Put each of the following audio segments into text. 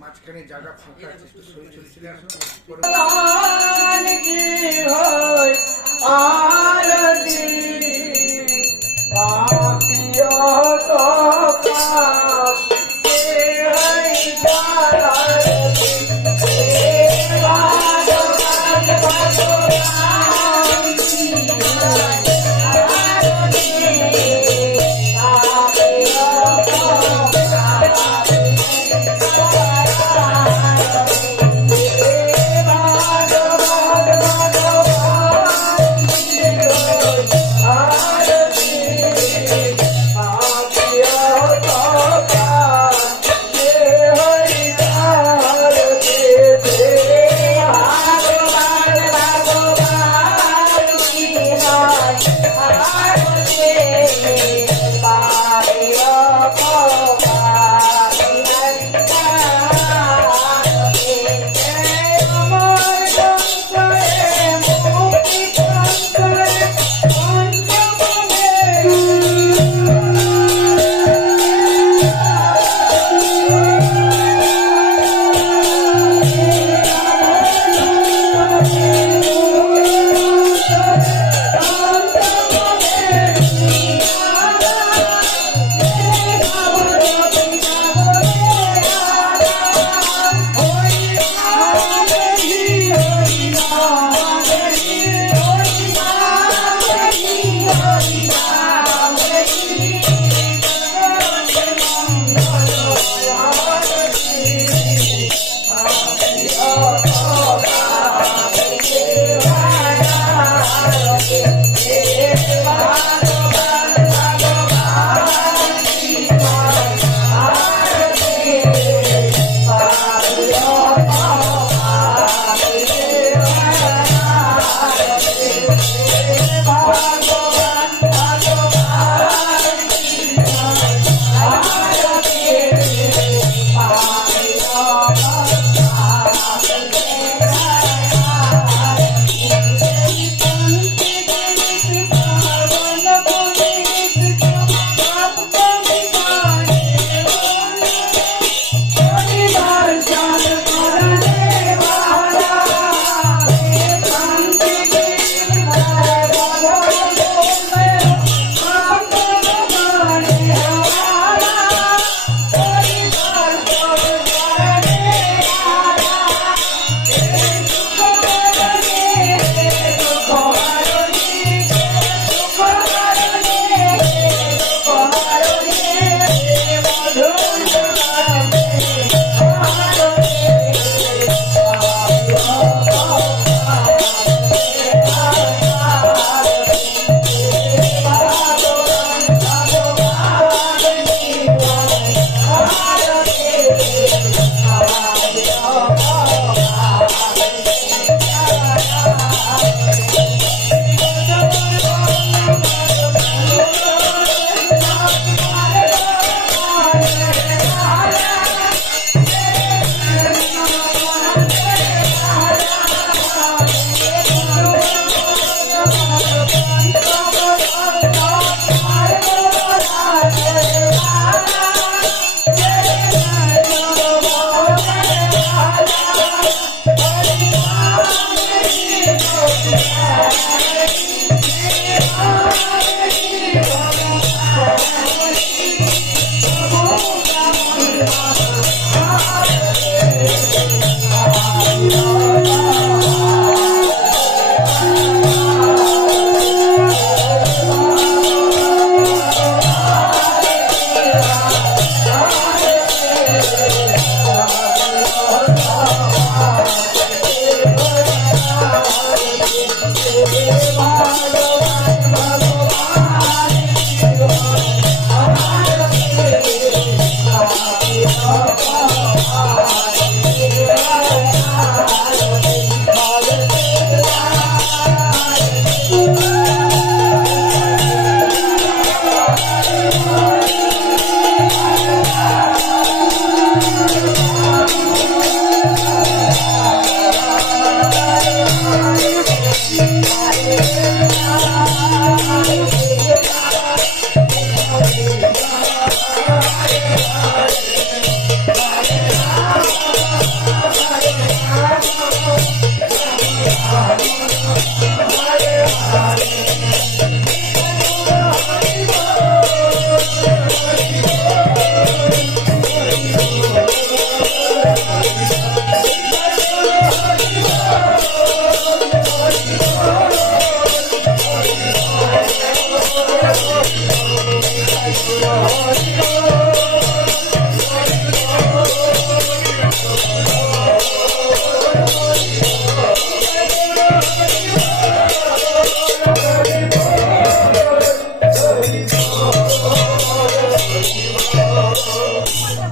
মাঝখানে জায়গা ফাঁকা আছে, একটু চলে আসুন।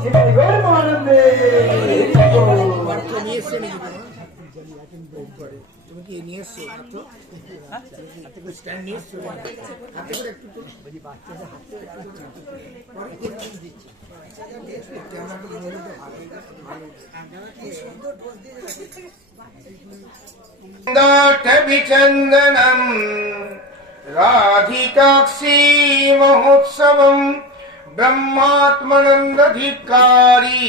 বাড়িতে নিয়ে এসছো নাকি তুমি কি নিয়ে এসছো স্ট্যান্ড নিয়ে এসছো হাতে করে একটু विचंदनम राधिकाक्षी महोत्सवम ब्रह्मात्मनंदधिकारी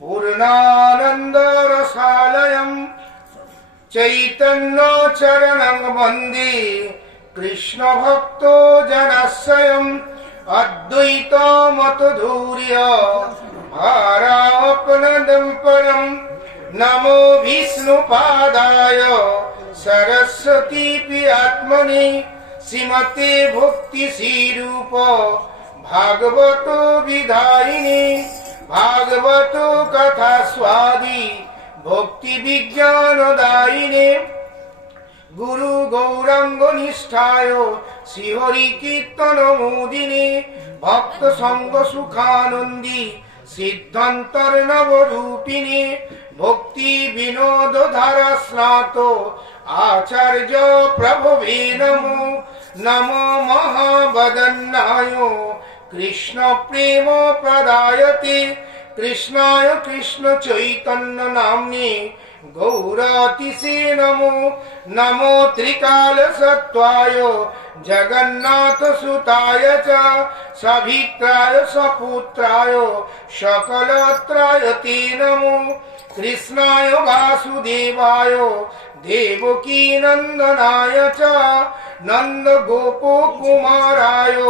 पूर्णानंद रसालयम चैतन्य चरणं वंदे कृष्ण भक्तो जनाश्रयम अद्वैत मतधूर्य भारापनदं परम नमो विष्णुपादाय सरस्वती आत्मने श्रीमते भक्ति श्रीरूप भागवत विधायिने भागवत कथा स्वादी भक्ति विज्ञान दायिने गुरु गौरांग निष्ठाय श्रीहरि कीर्तन मोदिने भक्त संग सुखानंदी सिद्धांतर्णव रूपिणे भक्ति विनोद धारा स्नात आचार्य प्रभवे नमो नमो महावदन्नाय कृष्ण प्रेम प्रदायते कृष्णाय कृष्ण चैतन्य नाम्ने गौरातिसे नमो नमो त्रिकाल सत्वाय जगन्नाथ सुताय च सभित्राय सपुत्राय सकलत्राय ते नमो कृष्णाय वासुदेवाय देवकी नंदनाय च नंद गोप कुमाराय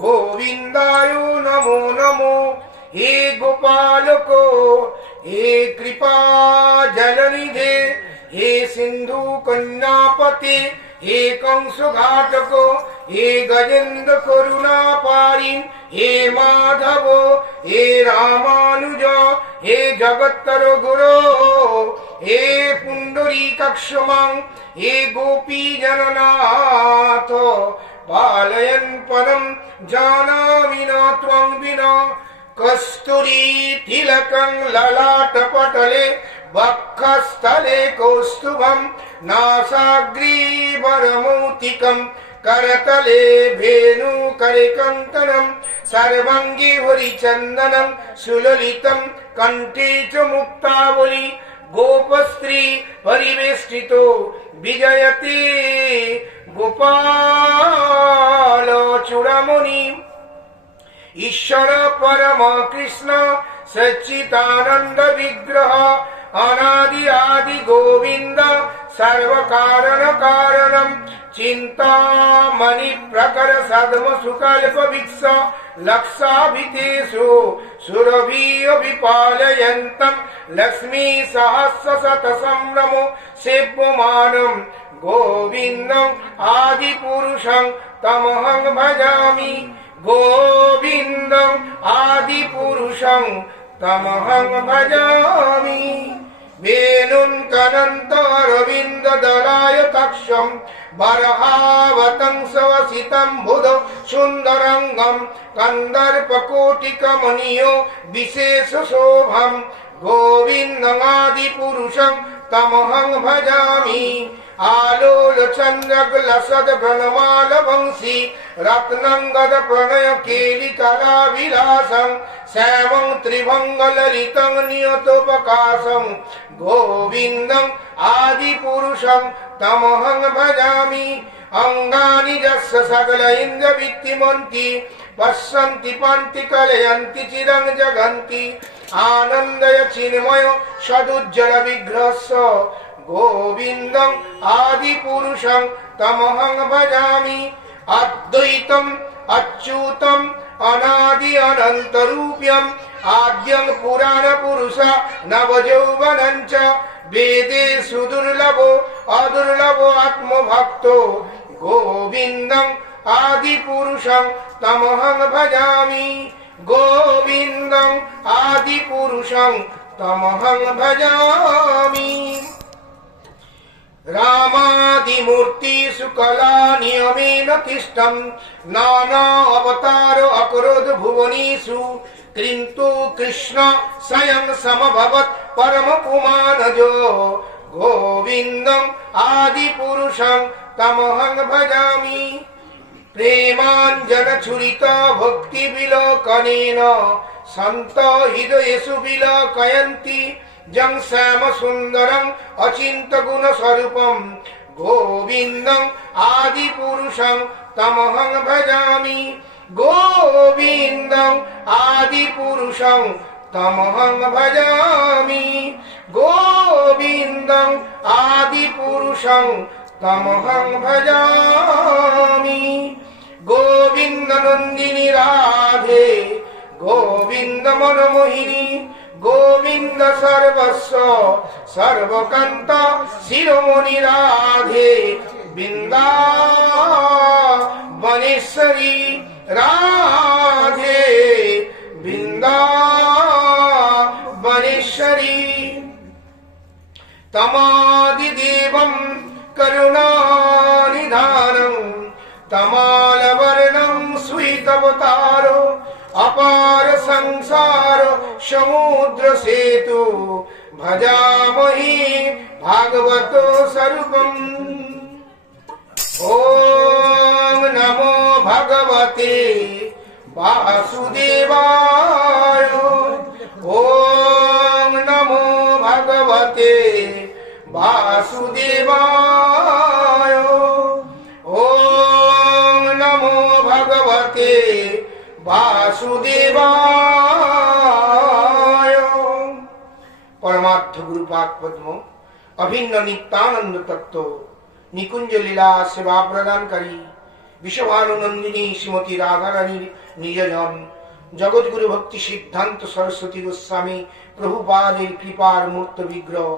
गोविंदाय नमो नमो हे गोपालको हे कृपा जलनिधे हे सिंधु कन्यापते हे कंस घाटको हे गजेन्द्र करुणा पारिन हे माधव हे रामानुज हे जगत्तर गुरो हे पुंडरीकाक्षमां हे गोपी जननाथ पालयन् परं जानामि न त्वं विना कस्तूरी तिलकं ललाटपटले वक्षस्थले कौस्तुभं नासाग्रीवरमौक्तिकं करतले भेणुकरकङ्कणं सर्वाङ्गे हरिचन्दनं सुललितं कण्ठे च मुक्तावली गोपस्त्री परिवेष्टितो विजयते गोपाल चूड़ामणि ईश्वर परम कृष्ण सच्चिदानंद विग्रह अनादि आदि गोविंद सर्व कारण कारणम चिंतामणि प्रकर सद्म सुकल्प विक्ष लक्षाभितेषु सुरभि विपालयन्तं लक्ष्मी सहस्र शत संभ्रमो सेव्यमानं गोविंदं आदि पुरुषं तमहं भजामि गोविंदं आदि पुरुषं तमहं भजामि वेणुं कनन्तरविन्द दलाय तक्षं बर्हावतं सवसितं बुध सुन्दरंगं कन्दर्पकोटिकमणियो विशेष शोभं गोविंदं आदि पुरुषं तमहं भजामि आलोल चन्द्रग्लसद घनमाल वंशी रत्नंगद प्रणय केली कला विलासं श्यामं त्रिभंगललितं नियतोपकाशं गोविंदं आदि पुरुषं तमहं भजामि अंगानि यस्य सकल इंद्र वित्तिमन्ति पश्यन्ति पान्ति कलयन्ति चिरं जगन्ति आनन्दय चिन्मय सदुज्जल विग्रहस्य गोविंदं आदि पुरुषं तमहं भजामि अद्वैतम् अच्युतम् अनादि अनंत रूप्यम् आद्यं पुराण पुरुष नवयौवनं च वेदे सुदुर्लभो अदुर्लभो आत्मभक्तो गोविंदं आदि पुरुषं तमहं भजामि गोविंदं आदि पुरुषं तमहं भजामि रामादिमूर्तिषु कला नियमेन तिष्ठन् नाना अवतार अकरोध भुवनेषु किन्तु कृष्ण स्वयं समभवत् परम पुमानजो गोविन्दम् आदिपुरुषं तमहं भजामि प्रेमाञ्जन छुरित भक्ति विलोकनेन सन्त हृदयेषु विलोकयन्ति जं श्याम सुन्दरं अचिन्त गुण स्वरूपं गोविन्दम् आदिपुरुषं तमहं भजामि गोविन्दम् आदिपुरुषं तमहं भजामि गोविन्दम् आदिपुरुषं तमहं भजामि गोविन्द नन्दिनी राधे गोविन्द मनमोहिनी गोविन्द सर्वस्व सर्वकान्त शिरोमणि राधे वृन्दावनेश्वरी राधे वृन्दावनेश्वरी तमादिदेवं करुणानिधानं तमालवर्णं स्वीतवतारो अपार संसार समुद्र सेतु भजामहि भागवतो स्वरूपम् ॐ नमो भगवते वासुदेवाय ॐ नमो भगवते वासुदेवाय ॐ नमो भगवते वासुदेवाय परमार्थ गुरुपाद पद्म अभिन्न नित्यानंद तत्व निकुंज लीला सेवा प्रदानकारी विश्वभानुनंदिनी श्रीमती राधा रानी निजजन जगत गुरु भक्ति सिद्धांत सरस्वती गोस्वामी प्रभुपाद कृपार मूर्त विग्रह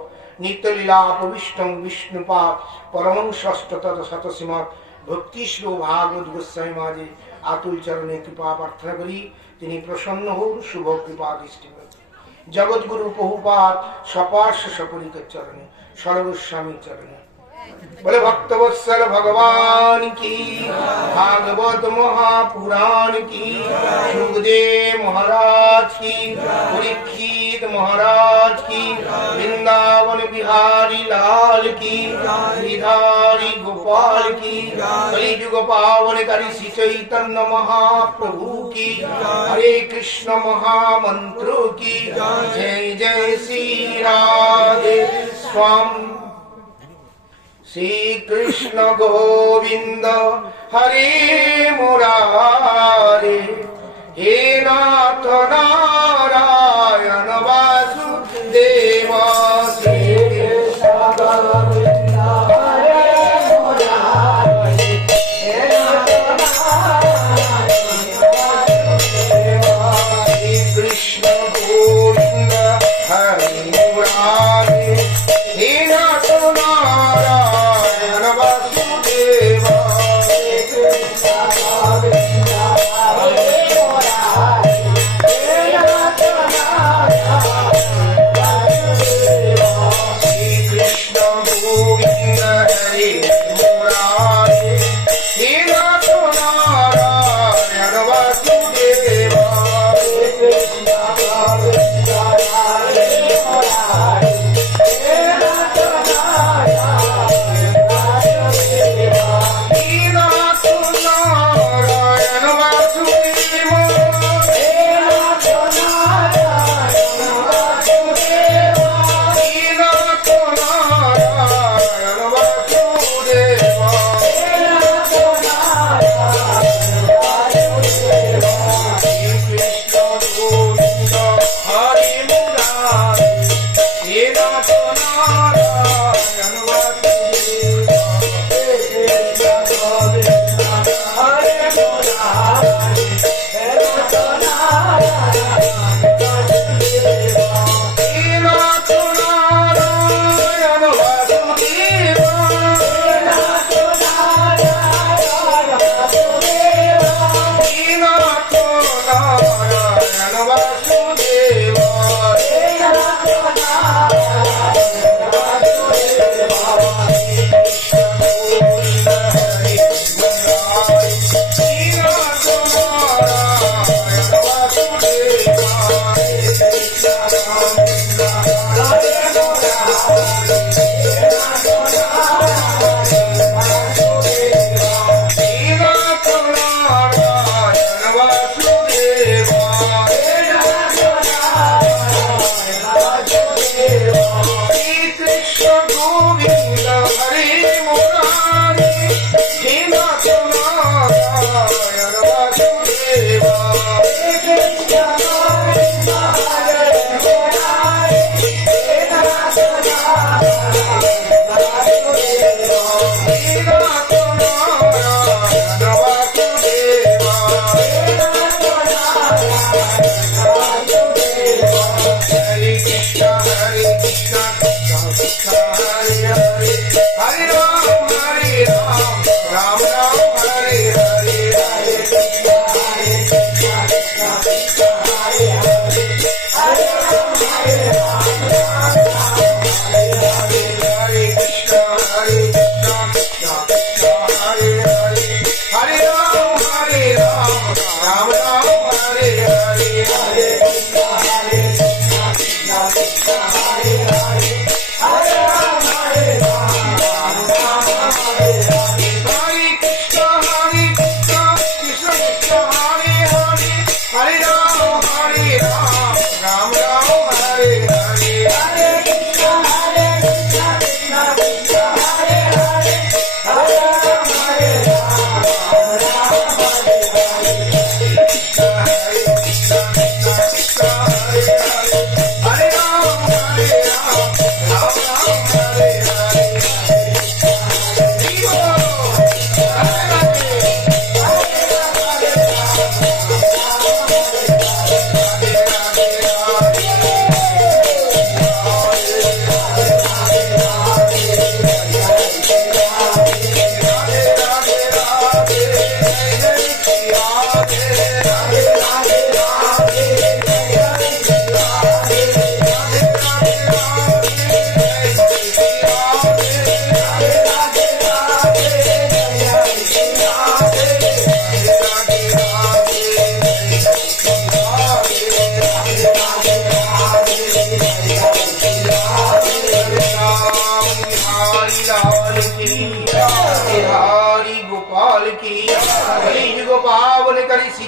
नित्यलीला प्रविष्टं विष्णुपाद परमहंस तथा शतसीमत भक्ति श्री भागवत गोस्वामी माजे आतुल चरणे कृपा प्रार्थना करी तिनि प्रसन्न हों शुभ कृपा दृष्टि जगत गुरु प्रभुपाद सपार्श सपरिक चरणे सर्वस्वामी चरणे बोले भक्तवत्सल भगवान की भागवत महापुराण की सुखदेव महाराज की परीक्षित महाराज की वृंदावन बिहारी लाल की गिरधारी गोपाल की कलियुग पावन करी श्री चैतन्य महाप्रभु की हरे कृष्ण महामंत्रों की जय जय श्री राधे स्वामी श्री कृष्ण गोविंद हरे मुरारे हे नाथ नारायण वासुदेव श्री कृष्ण गोविंद हरे मुरारे हे नाथ नारायण वासुदेव श्री कृष्ण गोविंद हरे मुरारे हे नाथ नारायण वासुदेव कृष्ण गोविंद हरे मुरारे हे नाथ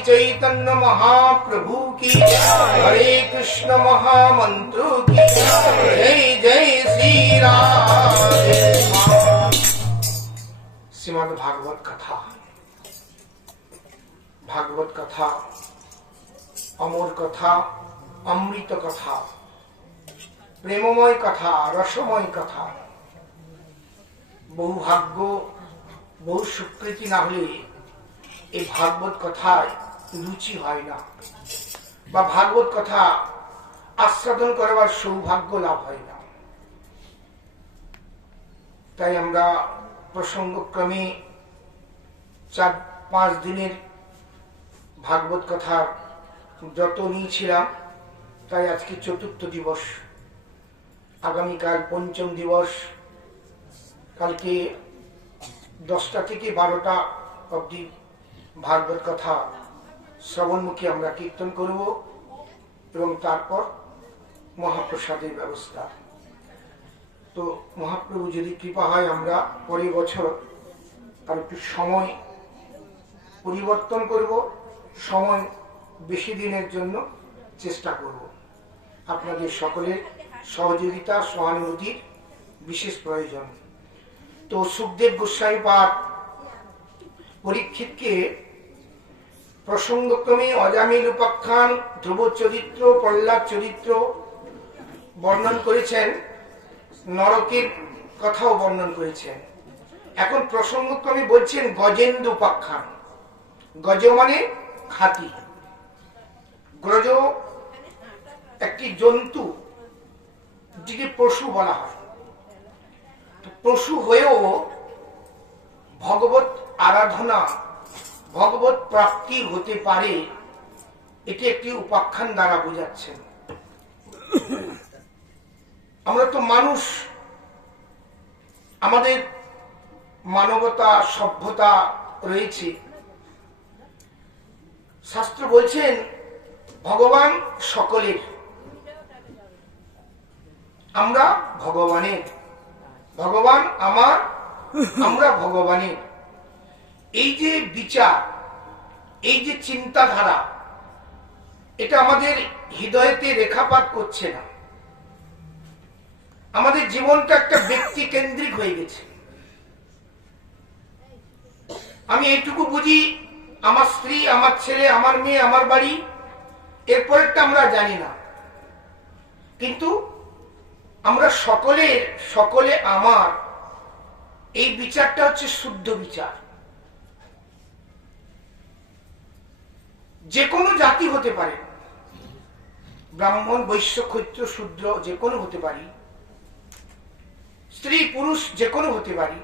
चैतन्य महाप्रभु की हरे कृष्ण महामंत्र की जय जय श्री राधे। श्रीमद् भागवत कथा, भागवत कथा अमर कथा, अमृत कथा, प्रेममय कथा, रसमय कथा। बहु भाग्य बहु स्वीकृति ना हले এই ভাগবত কথায় রুচি হয় না বা ভাগবত কথা আস্বাদন করবার সৌভাগ্য লাভ হয় না। তাই আমরা প্রসঙ্গক্রমে 4-5 দিনের ভাগবত কথার যত নিয়েছিলাম, তাই আজকে চতুর্থ দিবস, আগামীকাল পঞ্চম দিবস। কালকে 10টা থেকে 12টা অবধি ভাগবত কথা শ্রবণমুখী আমরা কীর্তন করব এবং তারপর মহাপ্রসাদের ব্যবস্থা। তো মহাপ্রভু যদি কৃপা হয় আমরা পরের বছর আর একটু সময় পরিবর্তন করব, সময় বেশি দিনের জন্য চেষ্টা করব। আপনাদের সকলের সহযোগিতা সহানুভূতির বিশেষ প্রয়োজন। তো সুখদেব গোস্বামী পাঠ পরীক্ষিতকে প্রসঙ্গক্রমে অজামিল উপাখ্যান, ধ্রুব চরিত্র, প্রহ্লাদ চরিত্র বর্ণন করেছেন, নরকের কথাও বর্ণন করেছেন। এখন প্রসঙ্গক্রমে বলছেন গজেন্দ্র উপাখ্যান। গজ মানে হাতি, গ্রজ একটি জন্তু, যেটি পশু বলা হয়। পশু হয়েও ভগবত আরাধনা, ভগবত প্রাপ্তি হতে পারে, এটি একটি উপাখ্যান দ্বারা বোঝাচ্ছেন। আমরা তো মানুষ, আমাদের মানবতা সভ্যতা রয়েছে। শাস্ত্র বলছেন ভগবান সকলের, আমরা ভগবানের, ভগবান আমার, আমরা ভগবানের। এই যে বিচার, এই যে চিন্তাধারা, এটা আমাদের হৃদয়েতে রেখাপাত করছে না। আমাদের জীবনটা একটা ব্যক্তি কেন্দ্রিক হয়ে গেছে। আমি এইটুকু বুঝি, আমার স্ত্রী, আমার ছেলে, আমার মেয়ে, আমার বাড়ি, এরপরেরটা আমরা জানি না। কিন্তু আমরা সকলে আমার, এই বিচারটা হচ্ছে শুদ্ধ বিচার। যে কোনো জাতি হতে পারে, ব্রাহ্মণ, বৈশ্য, ক্ষত্রিয়, শূদ্র, যে কোনো হতে পারি, স্ত্রী পুরুষ যে কোনো হতে পারি।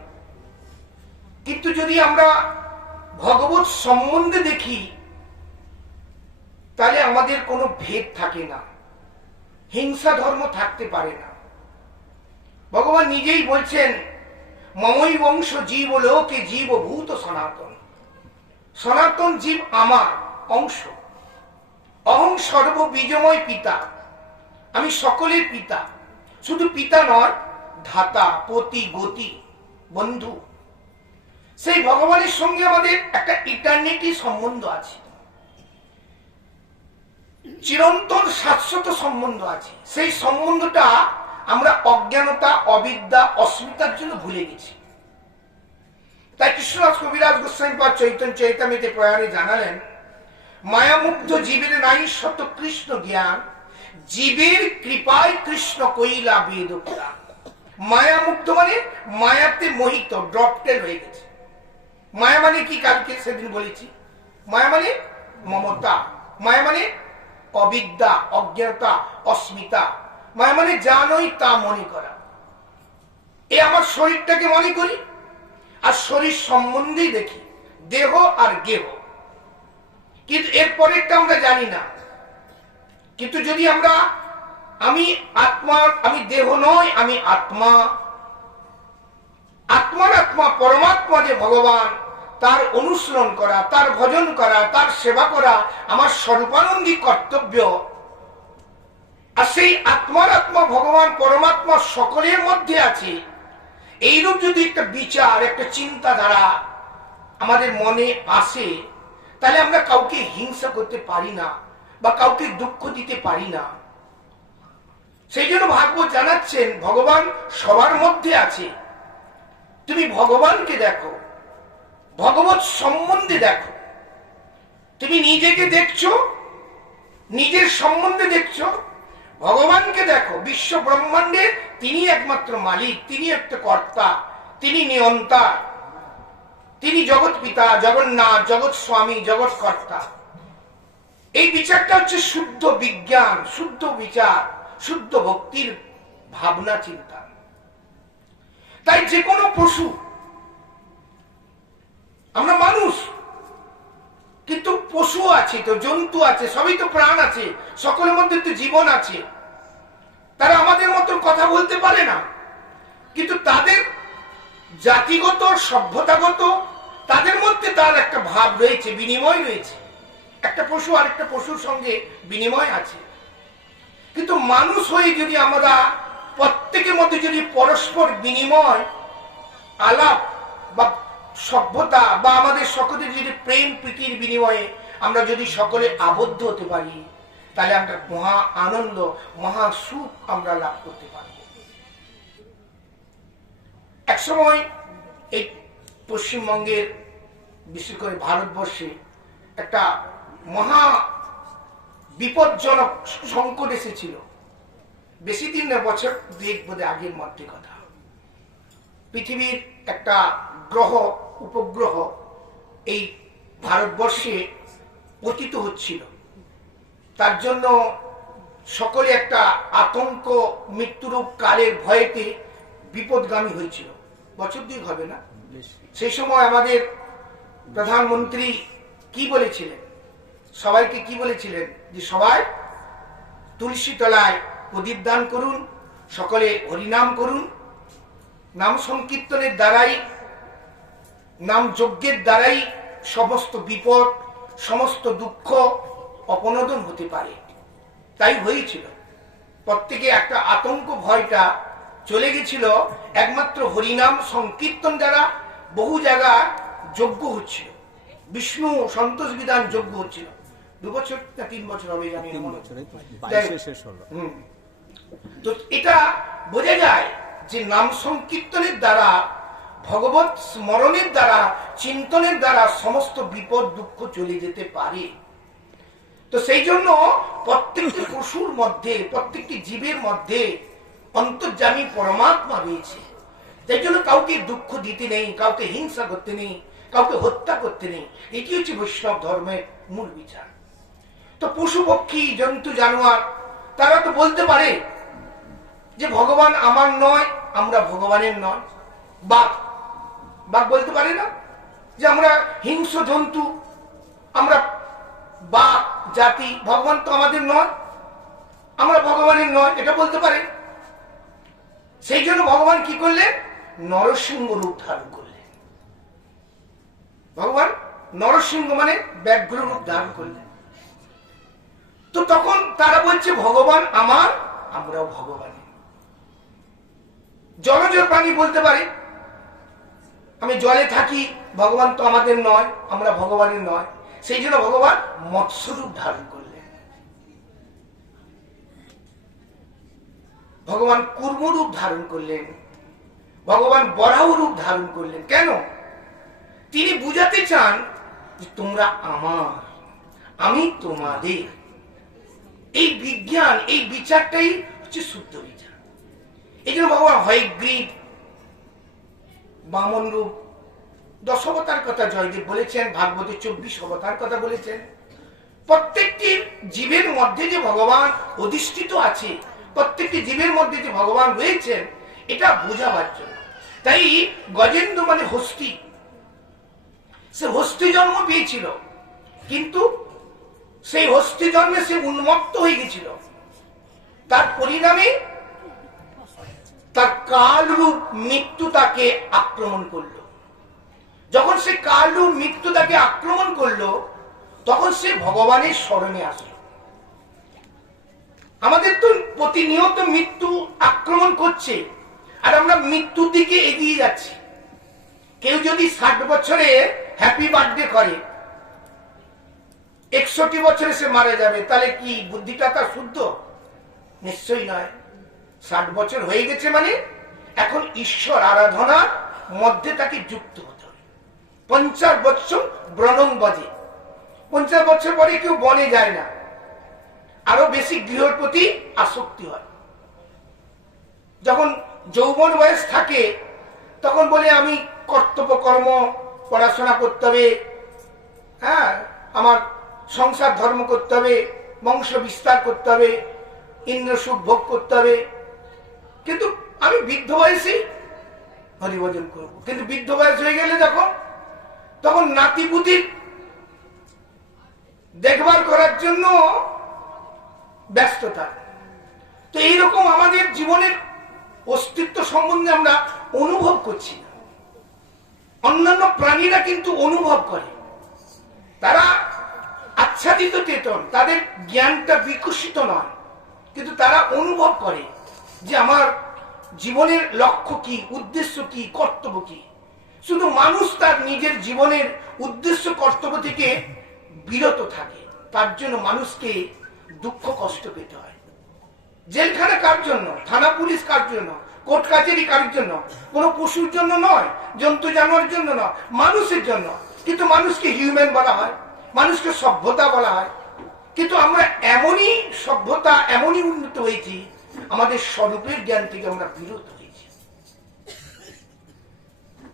কিন্তু যদি আমরা ভগবত সম্বন্ধে দেখি, তাহলে আমাদের কোনো ভেদ থাকে না, হিংসা ধর্ম থাকতে পারে না। ভগবান নিজেই বলছেন, মমই বংশ জীব লোকে জীব ভূত সনাতন। সনাতন জীব আমার অংশ। অহং সর্ব বীজময় পিতা, আমি সকলের পিতা। শুধু পিতা নয়, ধাতা, পতি, গতি, বন্ধু। সেই ভগবানের সঙ্গে আমাদের একটা ইটার্নিটি সম্বন্ধ আছে, চিরন্তন শাশ্বত সম্বন্ধ আছে। সেই সম্বন্ধটা আমরা অজ্ঞানতা, অবিদ্যা, অস্মিতার জন্য ভুলে গেছি। তাই কৃষ্ণদাস কবিরাজ গোস্বামী পাদ চৈতন্য চৈতামৃতে প্রয়াণে জানালেন, মায়ামুগ্ধ জীবের নাই শত কৃষ্ণ জ্ঞান, জীবের কৃপায় কৃষ্ণ কইলা বেদ পুরাণ। মায়ামুগ্ধ মানে মায়াতে মোহিত, ড্রপটেল হয়ে গেছে। মায়া মানে কি? কালকে সেদিন বলেছি, মায়া মানে মমতা, মায়া মানে অবিদ্যা, অজ্ঞানতা, অস্মিতা। মায়া মানে যা নই তা মনে করা। এ আমার শরীরটাকে মনে করি, আর শরীর সম্বন্ধেই দেখি, দেহ আর গেহ। কিন্তু এর পরেরটা আমরা জানি না। কিন্তু যদি আমরা, আমি আত্মা, আমি দেহ নয়, আমি আত্মা, আত্মার আত্মা পরমাত্মা যে ভগবান, তার অনুসরণ করা, তার ভজন করা, তার সেবা করা আমার স্বরূপানন্দী কর্তব্য। আর সেই আত্মার আত্মা ভগবান পরমাত্মা সকলের মধ্যে আছে, এইরূপ যদি একটা বিচার, একটা চিন্তাধারা আমাদের মনে আসে, তাহলে আমরা কাউকে হিংসা করতে পারি না, বা কাউকে দুঃখ দিতে পারি না। সেই জন্য ভাগবত জানাচ্ছেন, ভগবান সবার মধ্যে আছে। তুমি ভগবানকে দেখো, ভগবত সম্বন্ধে দেখো। তুমি নিজেকে দেখছো, নিজের সম্বন্ধে দেখছো, ভগবানকে দেখো। বিশ্ব ব্রহ্মাণ্ডে তিনি একমাত্র মালিক, তিনি একটা কর্তা, তিনি নিয়ন্তা, তিনি জগৎ পিতা, জগন্নাথ, জগৎ স্বামী, জগৎ কর্তা। এই বিচারটা হচ্ছে শুদ্ধ বিজ্ঞান, শুদ্ধ বিচার, শুদ্ধ ভক্তির ভাবনা চিন্তা। তাই যে কোনো পশু, আমরা মানুষ, কিন্তু পশু আছে তো, জন্তু আছে, সবই তো প্রাণ আছে, সকলের মধ্যে তো জীবন আছে। তারা আমাদের মতো কথা বলতে পারে না, কিন্তু তাদের জাতিগত, সভ্যতাগত, তাদের মধ্যে তার একটা ভাব রয়েছে, বিনিময় রয়েছে। একটা পশু আর একটা পশুর সঙ্গে বিনিময় আছে। কিন্তু মানুষ হয়ে যদি আমরা প্রত্যেকের মধ্যে যদি পরস্পর বিনিময়, আলাপ বা সভ্যতা, বা আমাদের সকলের যদি প্রেম প্রীতির বিনিময়ে আমরা যদি সকলে আবদ্ধ হতে পারি, তাহলে আমরা মহা আনন্দ, মহা সুখ আমরা লাভ করতে পারব। একসময় এই পশ্চিমবঙ্গের, বিশেষ করে ভারতবর্ষে একটা মহা বিপজ্জনক সংকট এসেছিল। বেশি দিন না, বছর দুয়েক বোধ আগের মধ্যে কথা। পৃথিবীর একটা গ্রহ, উপগ্রহ এই ভারতবর্ষে পতিত হচ্ছিল। তার জন্য সকলে একটা আতঙ্ক, মৃত্যুরূপ কালের ভয়েতে বিপদগামী হয়েছিল। বছর দুই হবে না। সেই সময় আমাদের প্রধানমন্ত্রী কি বলেছিলেন? সবাইকে কি বলেছিলেন? যে সবাই তুলসী তলায় প্রদীপ দান করুন, সকলে হরিনাম করুন। নাম সংকীর্তনের দ্বারাই, নাম যজ্ঞের দ্বারাই সমস্ত বিপদ, সমস্ত দুঃখ অপনোদন হতে পারে। তাই হয়েছিল। প্রত্যেকে একটা আতঙ্ক ভয়টা চলে গেছিল একমাত্র হরিনাম সংকীর্তন দ্বারা। বহু জায়গায় যজ্ঞ হচ্ছিল, বিষ্ণু সন্তোষ বিধান যজ্ঞ হচ্ছিল। 2 বছর না 3 বছর হবে জানি না, 3 বছরে 22 শেষ হলো। তো এটা বোঝা যায় যে নাম সংকীর্তনের দ্বারা, ভগবত স্মরণের দ্বারা, চিন্তনের দ্বারা সমস্ত বিপদ দুঃখ চলে যেতে পারে। তো সেই জন্য প্রত্যেকটি পশুর মধ্যে, প্রত্যেকটি জীবের মধ্যে অন্তর্যামী পরমাত্মা রয়েছে। তাই জন্য কাউকে দুঃখ দিতে নেই, কাউকে হিংসা করতে নেই, কাউকে হত্যা করতে নেই। এটি হচ্ছে বৈষ্ণব ধর্মের মূল বিচার। তো পশু পক্ষী জন্তু জানোয়ার তারা তো বলতে পারে যে ভগবান আমার নয়, আমরা ভগবানের নয়। বাঘ বলতে পারে না যে আমরা হিংস্র জন্তু, আমরা বাঘ জাতি, ভগবান তো আমাদের নয়, আমরা ভগবানের নয়, এটা বলতে পারে। সেই জন্য ভগবান কি করলেন? নরসিংহ রূপ ধারণ করলেন। ভগবান নরসিংহ মানে ব্যাঘ্র রূপ ধারণ করলেন। তো তখন তারা বলছে ভগবান আমার, আমরাও ভগবানের। জলজ প্রাণী বলতে পারে আমি জলে থাকি, ভগবান তো আমাদের নয়, আমরা ভগবানের নয়। সেই জন্য ভগবান মৎস্য রূপ ধারণ করলেন, ভগবান কুর্ম রূপ ধারণ করলেন, ভগবান বরাহ রূপ ধারণ করলেন। কেন? তিনি বুঝাতে চান যে তোমরা আমার, আমি তোমাদের। এই বিজ্ঞান, এই বিচারটাই হচ্ছে শুদ্ধ বিচার। এই জন্য ভগবান হয়গ্রীব, বামন রূপ, 10 অবতার কথা জয়দেব বলেছেন, ভাগবতে 24 অবতার কথা বলেছেন। প্রত্যেকটি জীবের মধ্যে যে ভগবান অধিষ্ঠিত আছে, প্রত্যেকটি জীবের মধ্যে যে ভগবান রয়েছেন, এটা বোঝাবার জন্য। তাই গজেন্দ্র মানে হস্তি, সে হস্তি জন্ম পেয়েছিল, কিন্তু সেই হস্তি জন্মে সে উন্মত্ত হয়ে গেছিল। তার পরিণামে তার কালরূপ মৃত্যু তাকে আক্রমণ করলো। যখন সে কালরূপ মৃত্যু তাকে আক্রমণ করলো, তখন সে ভগবানের শরণে আসলো। আমাদের তো প্রতিনিয়ত মৃত্যু আক্রমণ করছে, আর আমরা মৃত্যুর দিকে এগিয়ে যাচ্ছি। কেউ যদি 60 বছরে হ্যাপি বার্থডে করে, 61 বছরে সে মারা যাবে, তাহলে কি বুদ্ধিটা তার শুদ্ধ? নিশ্চয়ই নয়। 60 বছর হয়ে গেছে মানে এখন ঈশ্বর আরাধনার মধ্যে তাকে যুক্ত হতে হবে। 50 বছর ব্রণং বাজে, 50 বছর পরে কেউ বনে যায় না, আরো বেশি গৃহর প্রতি আসক্তি হয়। যখন যৌবন বয়স থাকে তখন বলে আমি কর্তব্য কর্ম, পড়াশোনা করতে হবে, হ্যাঁ আমার সংসার ধর্ম করতে হবে, বংশ বিস্তার করতে হবে, ইন্দ্র সুখ ভোগ করতে হবে। কিন্তু আমি বৃদ্ধ বয়সে হরিভজন করব। কিন্তু বৃদ্ধ বয়স হয়ে গেলে তখন নাতিপুতির দেখভাল করার জন্য ব্যস্ততা। তো এইরকম আমাদের জীবনের অস্তিত্ব সম্বন্ধে আমরা অনুভব করছি না। অন্যান্য প্রাণীরা কিন্তু অনুভব করে, তারা আচ্ছাদিত চেতন, তাদের জ্ঞানটা বিকশিত নয়, কিন্তু তারা অনুভব করে যে আমার জীবনের লক্ষ্য কি, উদ্দেশ্য কি, কর্তব্য কি। শুধু মানুষ তার নিজের জীবনের উদ্দেশ্য কর্তব্য থেকে বিরত থাকে। তার জন্য মানুষকে দুঃখ কষ্ট পেতে হয়। জেলখানা কার জন্য? থানা পুলিশ কার জন্য? কোর্ট কাছারি কার জন্য? কোনো পশুর জন্য নয়, জন্তু জানোয়ারের জন্য নয়, মানুষের জন্য। কিন্তু মানুষকে হিউম্যান বলা হয়, মানুষকে সভ্যতা বলা হয়। কিন্তু আমরা এমনই সভ্যতা, এমনই উন্নত হয়েছি, আমাদের স্বরূপের জ্ঞান থেকে আমরা বিরত হয়েছি।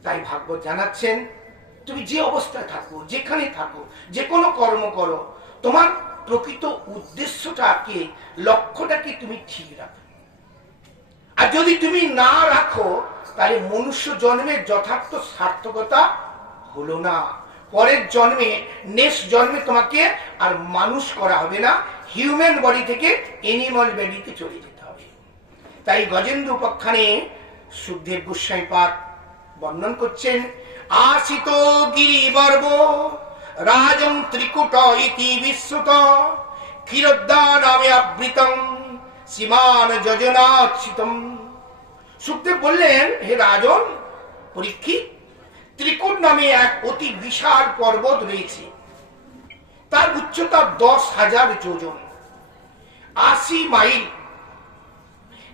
তাই ভাগবত জানাচ্ছেন, তুমি যে অবস্থায় থাকো, যেখানে থাকো, যে কোনো কর্ম করো, তোমার প্রকৃত উদ্দেশ্যটাকে, লক্ষ্যটাকে তুমি ঠিক রাখো। আর যদি তুমি না রাখো, তাহলে মনুষ্য জন্মের যথার্থ সার্থকতা হলো না। পরের জন্মে, নেক্সট জন্মে তোমাকে আর মানুষ করা হবে না, হিউম্যান বডি থেকে এনিমাল বডিতে চলে যেতে হবে। তাই গজেন্দ্র উপাখ্যানে সুখদেব গোস্বামী পাদ বর্ণন করছেন, আসিত গিরিবর্ব রাজং ত্রিকুট ইতি বিশ্বত ক্ষীরোদ্দা নামে আবৃতং সীমান যোজনাচ্ছিতম। সুখদেব বললেন, হে রাজন পরীক্ষিত, ত্রিকূট নামে এক অতি বিশাল পর্বত রয়েছে। তার উচ্চতা 10,000 যোজন, 80 মাইল,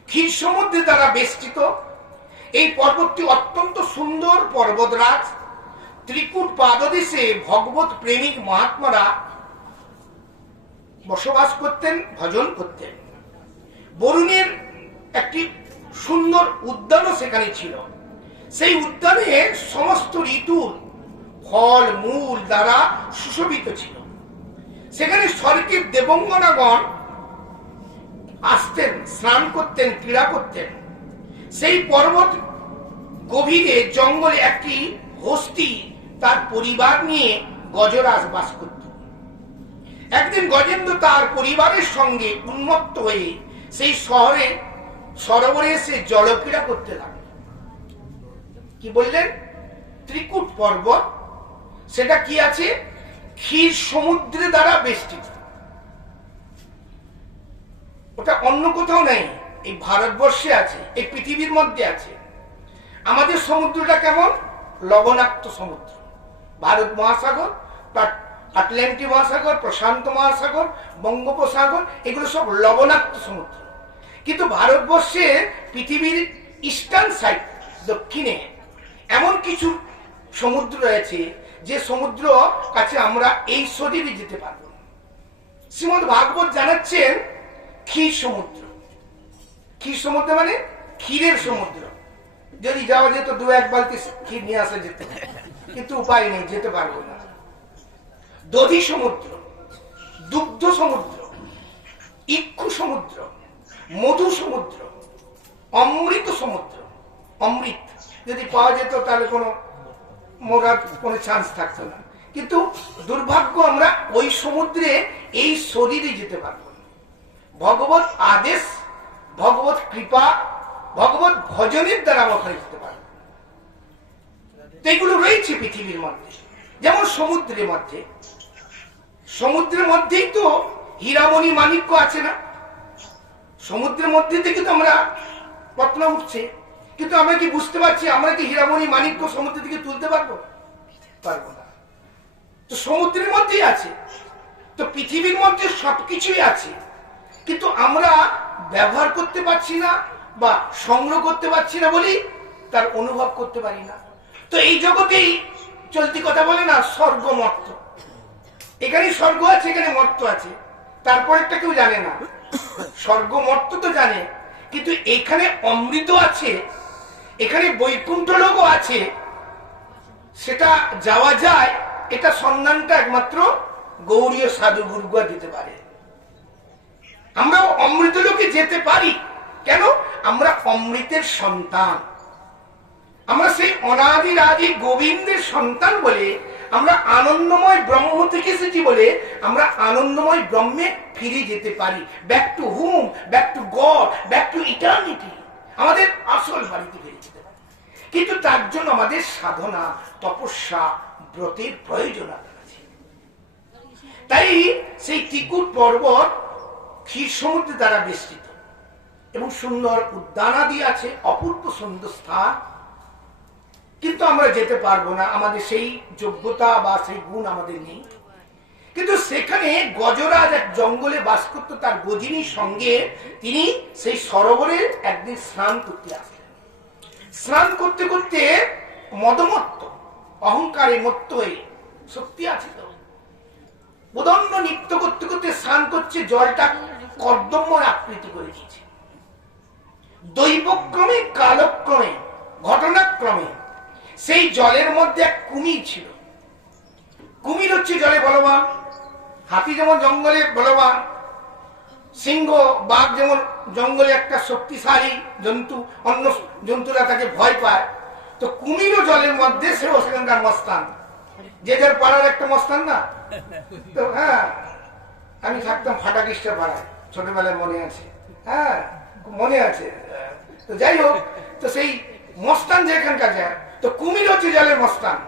ক্ষীর সমুদ্রে দ্বারা বেষ্টিত। এই পর্বতটি অত্যন্ত সুন্দর পর্বতরাজ। ত্রিকূট পাদদেশে ভগবত প্রেমিক মহাত্মারা বসবাস করতেন, ভজন করতেন। বরুণের একটি সুন্দর উদ্যানও সেখানে ছিল। সেই উদ্যানে সমস্ত ঋতুর ফল মূল দ্বারা সুশোভিত ছিল। সেখানে স্বর্গের দেবঙ্গনাগণ আসতেন, স্নান করতেন, ক্রীড়া করতেন। সেই পর্বত গভীরে জঙ্গলে একটি হস্তি তার পরিবার নিয়ে গজরাজ বাস করত। একদিন গজেন্দ্র তার পরিবারের সঙ্গে উন্মত্ত হয়ে সেই সরোবরে এসে জলক্রীড়া করতে লাগল। কি বললেন? ত্রিকূট পর্বত, সেটা কি আছে? ক্ষীর সমুদ্রে দ্বারা বেষ্টিত। ওটা অন্য কোথাও নেই, এই ভারতবর্ষে আছে, এই পৃথিবীর মধ্যে আছে। আমাদের সমুদ্রটা কেমন? লবণাক্ত সমুদ্র। ভারত মহাসাগর, আটলান্টিক মহাসাগর, প্রশান্ত মহাসাগর, বঙ্গোপসাগর, এগুলো সব লবণাক্ত সমুদ্র। কিন্তু ভারতবর্ষে পৃথিবীর ইস্টার্ন সাইড, দক্ষিণে এমন কিছু সমুদ্র রয়েছে যে সমুদ্র কাছে আমরা এই শরীরে যেতে পারবো না। শ্রীমদ ভাগবত জানাচ্ছেন ক্ষীর সমুদ্র। ক্ষীর সমুদ্র মানে ক্ষীরের সমুদ্র। যদি যাওয়া যেত 2-1 বালতি ক্ষীর নিয়ে আসা যেত, কিন্তু উপায় নেই, যেতে পারবো না। দধি সমুদ্র, দুগ্ধ সমুদ্র, ইক্ষু সমুদ্র, মধু সমুদ্র, অমৃত সমুদ্র। অমৃত যদি পাওয়া যেত তাহলে মরার কোনো চান্স থাকতো না। কিন্তু দুর্ভাগ্য, আমরা ওই সমুদ্রে এই শরীরে যেতে পারবো না। ভগবত আদেশ, ভগবত কৃপা, ভগবত ভজনের দ্বারা আমরা ওখানে যেতে পারবো। এগুলো রয়েছে পৃথিবীর মধ্যে। যেমন সমুদ্রের মধ্যে, সমুদ্রের মধ্যেই তো হীরামণি মাণিক্য আছে না? সমুদ্রের মধ্যে থেকে তো আমরা পত্ন উঠছে, কিন্তু আমরা কি বুঝতে পারছি আমরা কি হীরামণি মাণিক্য সমুদ্র থেকে তুলতে পারবো? পারবো না। তো সমুদ্রের মধ্যেই আছে, তো পৃথিবীর মধ্যে সবকিছুই আছে, কিন্তু আমরা ব্যবহার করতে পারছি না বা সংগ্রহ করতে পারছি না বলি তার অনুভব করতে পারি না। তো এই জগতেই চলতি কথা বলে না, স্বর্গ মর্ত। এখানে স্বর্গ আছে, এখানে মর্ত আছে, তারপরেরটা কেউ জানে না। স্বর্গ মর্ত তো জানে, কিন্তু এখানে অমৃত আছে, এখানে বৈকুণ্ঠ লোকও আছে, সেটা যাওয়া যায়, এটা সন্ধানটা একমাত্র গৌরীয় সাধু গুরুরা দিতে পারে। আমরা অমৃত লোকে যেতে পারি কেন? আমরা অমৃতের সন্তান, আমরা সেই অনাদির আদি গোবিন্দের সন্তান বলে, আমরা আনন্দময় ব্রহ্ম থেকে এসেছি বলে আমরা আনন্দময় ব্রহ্মে ফিরে যেতে পারি। Back to hmm, back to god, back to eternity, আমাদের আসল বাড়িতে ফিরে যেতে পারি। কিন্তু তার জন্য আমাদের সাধনা, তপস্যা, ব্রতের প্রয়োজন আছে। তাই সেই ত্রিকূট পর্বত ক্ষীর সমুদ্র দ্বারা বেষ্টিত এবং সুন্দর উদ্যানাদি আছে, অপূর্ব সুন্দর স্থান। কিন্তু আমরা যেতে পারবো না, আমাদের সেই যোগ্যতা বা সেই গুণ আমাদের নেই। কিন্তু সেখানে গজরাজ এক জঙ্গলে বাস করত, তার গজিনীর সঙ্গে তিনি সেই সরোবরে একদিন স্নান করতে আসলেন। স্নান করতে করতে মদমত্ত, অহংকারে মত্ত হয়ে, শক্তি আছে তো, উদণ্ড নৃত্য করতে করতে স্নান করছে, জলটা কর্দম্যের আকৃতি করে দিয়েছে। দৈবক্রমে, কালক্রমে, ঘটনাক্রমে সেই জলের মধ্যে এক কুমির ছিল। কুমির হচ্ছে জলে বলবান, হাতি যেমন জঙ্গলে বলবান, সিংহ বাঘ যেমন জঙ্গলে একটা শক্তিশালী জন্তু, অন্য জন্তুরা তাকে ভয় পায়, তো কুমিরও জলের মধ্যে, সেও সেখানকার মস্তান। যে যার পাড়ার একটা মস্তান না? তো হ্যাঁ, আমি থাকতাম ফাটাকৃষ্টের পাড়ায়, ছোটবেলায় মনে আছে, হ্যাঁ মনে আছে। তো যাই হোক, তো সেই মস্তান যেখানকার যায়, তো কুমির হচ্ছে জলের মস্তান।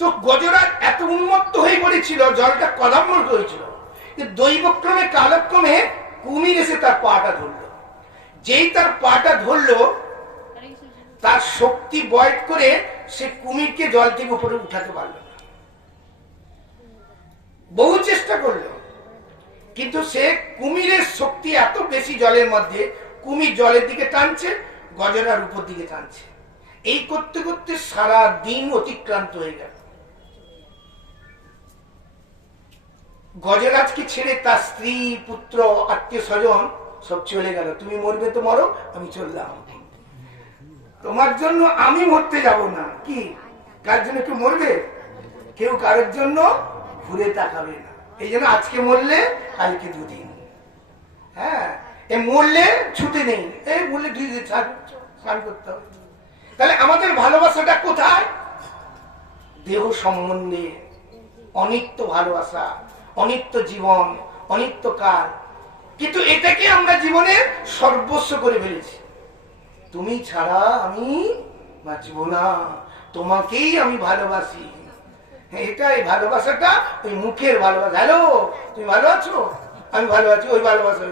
তো গজরাজ এত উন্মত্ত হয়ে পড়েছিল, জলটা কদম্য হয়েছিল, দৈবক্রমে কালক্রমে কুমির এসে তার পাটা ধরলো। যেই তার পাটা ধরলো, তার শক্তি বয়ট করে সে কুমিরকে জল থেকে উপরে উঠাতে পারলো না। বহু চেষ্টা করলো, কিন্তু সে কুমিরের শক্তি এত বেশি জলের মধ্যে, কুমির জলের দিকে টানছে, গজরার উপর দিকে টানছে। এই করতে করতে সারা দিন অতিক্রান্ত হয়ে গেল। গজরাজকে ছেড়ে তার স্ত্রী, পুত্র, আত্মীয় স্বজন সব চলে গেল। তুমি মরবে তো মরো, আমি চললাম, তোমার জন্য আমি মরতে যাব না। কি কার জন্য কেউ মরবে? কেউ কারোর জন্য ঘুরে তাকাবে না। এই জন্য আজকে মরলে কালকে দুদিন, হ্যাঁ, এ মরলে ছুটি নেই, এই মরলে 2 দিন স্নান করতে হবে। তাহলে আমাদের ভালোবাসাটা কোথায়? দেহ সম্বন্ধে অনিত্য ভালোবাসা, অনিত্য জীবন, অনিত্য কাল। কিন্তু এটাকে আমরা জীবনে সর্বস্ব করে ফেলেছি। তুমি ছাড়া আমি বাঁচব না, তোমাকেই আমি ভালোবাসি। এটাই ভালোবাসাটা, ওই মুখের ভালোবাসা। হ্যালো, তুমি ভালো আছো? আমি ভালো আছি, ওই ভালোবাসা।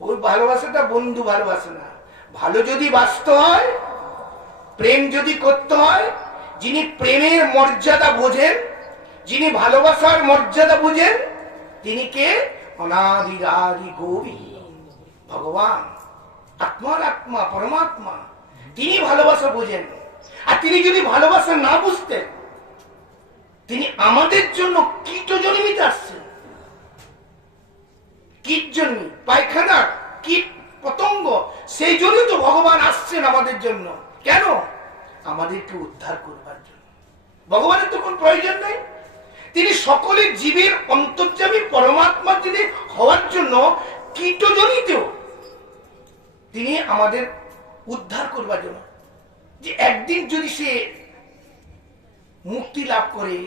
ওই ভালোবাসাটা বন্ধু ভালোবাসা না। ভালো যদি বাঁচতে হয়, প্রেম যদি করতে হয়, যিনি প্রেমের মর্যাদা বোঝেন, যিনি ভালোবাসার মর্যাদা বুঝেন, তিনি কে? অনাদিরাদি গৌরী ভগবান, আত্মার আত্মা, পরমাত্মা। তিনি ভালোবাসা বুঝেন। আর তিনি যদি ভালোবাসা না বুঝতেন, তিনি আমাদের জন্য কীট জন্মিতে আসছেন। কীট জন্মি, পায়খানা, কীট পতঙ্গ, সেই জন্য তো ভগবান আসছেন আমাদের জন্য। কেন? আমাদেরকে উদ্ধার করবার জন্য। ভগবানের তো কোনো প্রয়োজন নেই। তিনি সকলের জীবের অন্তর্যামী পরমাত্মা তিনি হওয়ার জন্য কীটজনিত তিনি আমাদের উদ্ধার করবার জন্য। যে একদিন যদি সে মুক্তি লাভ করে,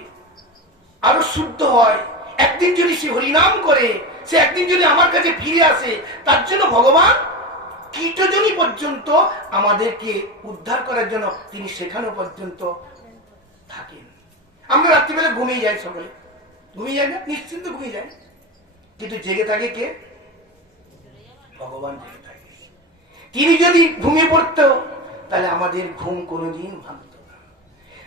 আরো শুদ্ধ হয়, একদিন যদি সে হরিনাম করে, সে একদিন যদি আমার কাছে ফিরে আসে, তার জন্য ভগবান কীটজনী পর্যন্ত আমাদেরকে উদ্ধার করার জন্য তিনি সেখানে পর্যন্ত থাকেন। আমরা রাত্রিবেলা ঘুমিয়ে যাই, সকলে ঘুমিয়ে যাই না? নিশ্চিন্ত ঘুমিয়ে যাই, কিন্তু জেগে থাকে কে? ভগবান জেগে থাকে। তিনি যদি ঘুমিয়ে পড়তো, তাহলে আমাদের ঘুম কোনোদিন ভাঙত না।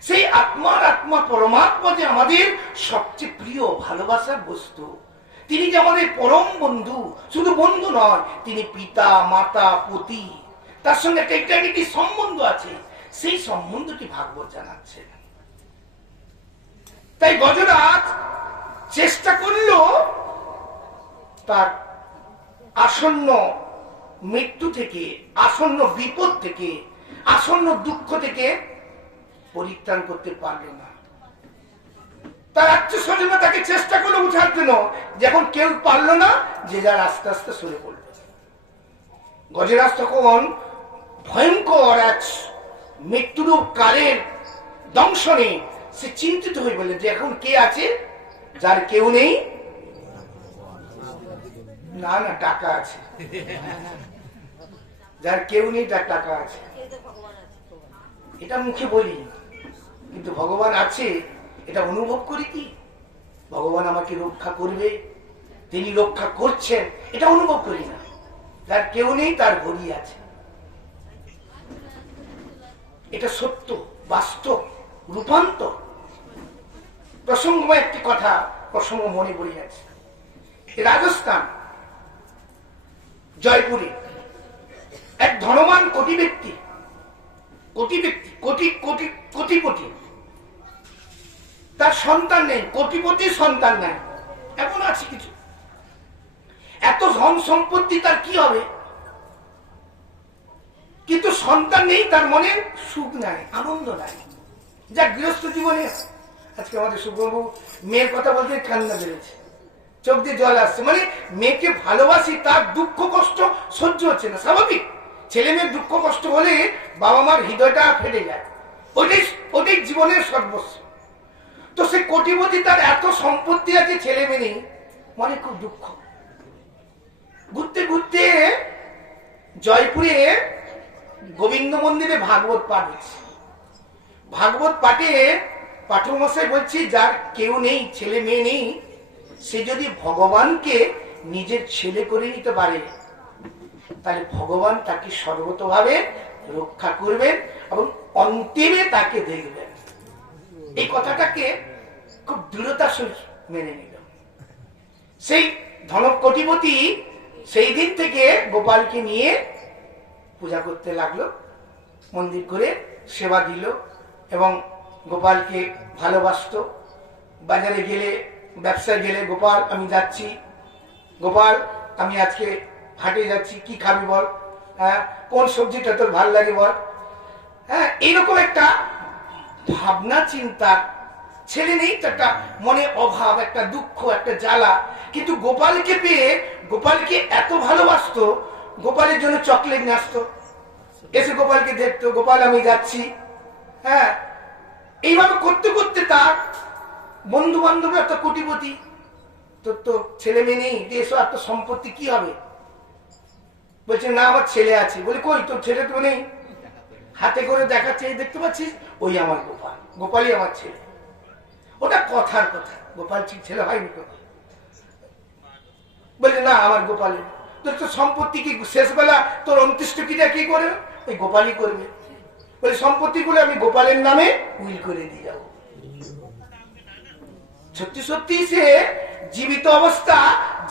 সেই আত্মার আত্মা পরমাত্মা যে আমাদের সবচেয়ে প্রিয় ভালোবাসার বস্তু, তিনি যে আমাদের পরম বন্ধু, শুধু বন্ধু নয়, তিনি পিতা, মাতা, পতি, তার সঙ্গে একটা ইটারনিটি সম্বন্ধ আছে। সেই সম্বন্ধটি ভাগবত জানাচ্ছেন। তাই গজরাজ চেষ্টা করল তার আসন্ন মৃত্যু থেকে, আসন্ন বিপদ থেকে, আসন্ন দুঃখ থেকে পরিত্রাণ করতে পারল না। তার আত্মীয় স্বজনরা তাকে চেষ্টা করলো উঠার জন্য, যখন কেউ পারল না, যে যার আস্তে আস্তে সরে পড়ল। গজরাজ তখন ভয়ঙ্কর এক মৃত্যুরূপ কালের দংশনে সে চিন্তিত হয়ে বললেন যে এখন কে আছে যার কেউ নেই? না না, টাকা আছে। যার কেউ নেই তার টাকা আছে, এটা মুখে বলি, কিন্তু ভগবান আছে এটা অনুভব করি কি? ভগবান আমাকে রক্ষা করবে, তিনি রক্ষা করছেন, এটা অনুভব করি না। যার কেউ নেই তার ঘড়ি আছে, এটা সত্য, বাস্তব, রূপান্তর। প্রসঙ্গময় একটি কথা প্রসঙ্গ মনে পড়ে যাচ্ছে। রাজস্থান জয়পুরে এক ধনবান কোটি ব্যক্তি, কোটিপতি, তার সন্তান নেই, কোটিপতির সন্তান নেই। এমন আছে কিছু, এত ধন সম্পত্তি তার কি হবে, কিন্তু সন্তান নেই, তার মনে সুখ নাই, আনন্দ নাই। যা গৃহস্থ জীবনে আজকে আমাদের সুব্রহ্ম মেয়ের কথা বলতে কান্না বেড়েছে, চোখ দিয়ে জল আসছে। মানে মেয়েকে ভালোবাসি, তার দুঃখ কষ্ট সহ্য হচ্ছে না। স্বাভাবিক, ছেলে মেয়ের দুঃখ কষ্ট হলে বাবা মার হৃদয়টা ফেটে যায়, ওটাই জীবনের সর্বস্ব। তো সে কোটিপতি, তার এত সম্পত্তি আছে, ছেলে মেয়ে নেই, মনে খুব দুঃখ। ঘুরতে ঘুরতে জয়পুরে গোবিন্দ মন্দিরে ভাগবত পাঠ হচ্ছে। ভাগবত পাঠে পাঠক মশাই বলছি, যার কেউ নেই, ছেলে মেয়ে নেই, সে যদি ভগবানকে নিজের ছেলে করে নিতে পারে, তাহলে ভগবান তাকে সর্বতভাবে রক্ষা করবেন এবং অন্তিমে তাকে দেখবেন। এই কথাটাকে খুব দৃঢ়তার সহিত মেনে নিল। সেই ধনকটিপতি সেই দিন থেকে গোপালকে নিয়ে পূজা করতে লাগলো, মন্দির করে সেবা দিল এবং গোপালকে ভালোবাসতো। বাজারে গেলে, ব্যবসায় গেলে, গোপাল আমি যাচ্ছি, গোপাল আমি আজকে হাটে যাচ্ছি, কি খাবি বল, হ্যাঁ কোন সবজিটা তোর ভাল লাগে বল, হ্যাঁ এইরকম একটা ভাবনা চিন্তা। ছেলে নেই তো একটা মনে অভাব, একটা দুঃখ, একটা জ্বালা, কিন্তু গোপালকে পেয়ে গোপালকে এত ভালোবাসতো, গোপালের জন্য চকলেট নিয়ে আসতো, এসে গোপালকে দেখতো, গোপাল আমি যাচ্ছি, হ্যাঁ এইভাবে করতে করতে তার বন্ধু বান্ধব একটা কোটিপতি, তোর তো ছেলে মেয়ে নেই, এসো এত সম্পত্তি কি হবে? বলছে না আমার ছেলে আছে। বলে কই তোর ছেলে তো নেই? হাতে করে দেখাচ্ছে, এই দেখতে পাচ্ছিস, ওই আমার গোপাল, গোপালই আমার ছেলে। ওটা কথার কথা, গোপাল ঠিক ছেলে হয়নি কথা। বলছে না আমার গোপালের। তোর তো সম্পত্তি কি শেষ বেলা তোর অন্ত্যেষ্টিক্রিয়া কি করে? ওই গোপালই করবে। বলে সম্পত্তি গুলো আমি গোপালের নামে উইল করে দিয়ে যাবো। সত্যি সত্যি সে জীবিত অবস্থা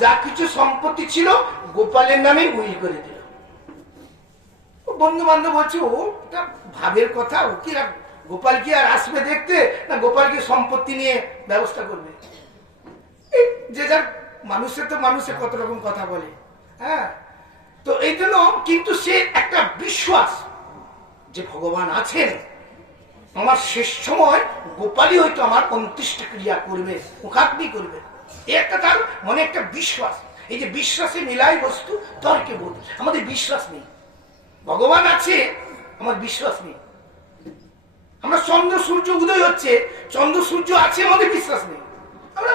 যা কিছু সম্পত্তি ছিল গোপালের নামে উইল করে দিল। বন্ধু বান্ধব বলছে ও ভাবের কথা, ও কি গোপাল কি আর আসবে দেখতে, না গোপালকে সম্পত্তি নিয়ে ব্যবস্থা করবে? যে যার মানুষের তো মানুষের কত রকম কথা বলে, হ্যাঁ। তো এই জন্য কিন্তু সে একটা বিশ্বাস যে ভগবান আছেন, আমার শেষ সময় গোপালই হয়তো আমার অন্ত্যেষ্টিক্রিয়া করবে, মুখাগ্নি করবে, এই একটা তার মনে একটা বিশ্বাস। এই যে বিশ্বাসে মিলাই বস্তু তর্কে বোধ। আমাদের বিশ্বাস নেই ভগবান আছে, আমার বিশ্বাস নেই। আমরা চন্দ্র সূর্য উদয় হচ্ছে, চন্দ্র সূর্য আছে, আমাদের বিশ্বাস নেই। আমরা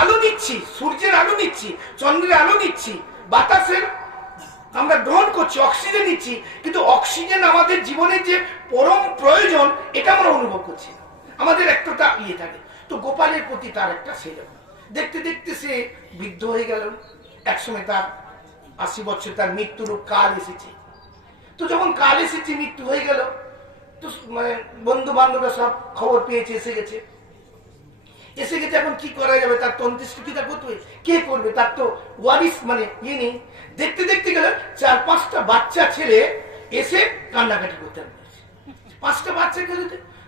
আলো নিচ্ছি, সূর্যের আলো নিচ্ছি, চন্দ্রের আলো নিচ্ছি, বাতাসের আমরা গ্রহণ করছি, অক্সিজেন নিচ্ছি, কিন্তু অক্সিজেন আমাদের জীবনের যে পরম প্রয়োজন এটা আমরা অনুভব করছি না। আমাদের একটা ইয়ে থাকে। তো গোপালের প্রতি তার একটা সেরকম। দেখতে দেখতে সে বৃদ্ধ হয়ে গেল। একসময় তার 80 বছর, তার মৃত্যুর কাল এসেছে। তো যখন কাল এসেছে, মৃত্যু হয়ে গেল, তো মানে বন্ধু বান্ধবরা সব খবর পেয়েছে, এসে গেছে। এখন কি করা যাবে? তার তো অন্ত্যেষ্টিক্রিয়া করতে হবে, কে করবে? তার তো ওয়ারিস মানে ইয়ে নেই। দেখতে দেখতে গেলে 4-5টা বাচ্চা ছেলে এসে কান্নাকাটি করতে লাগছে। 5টা বাচ্চা গেলে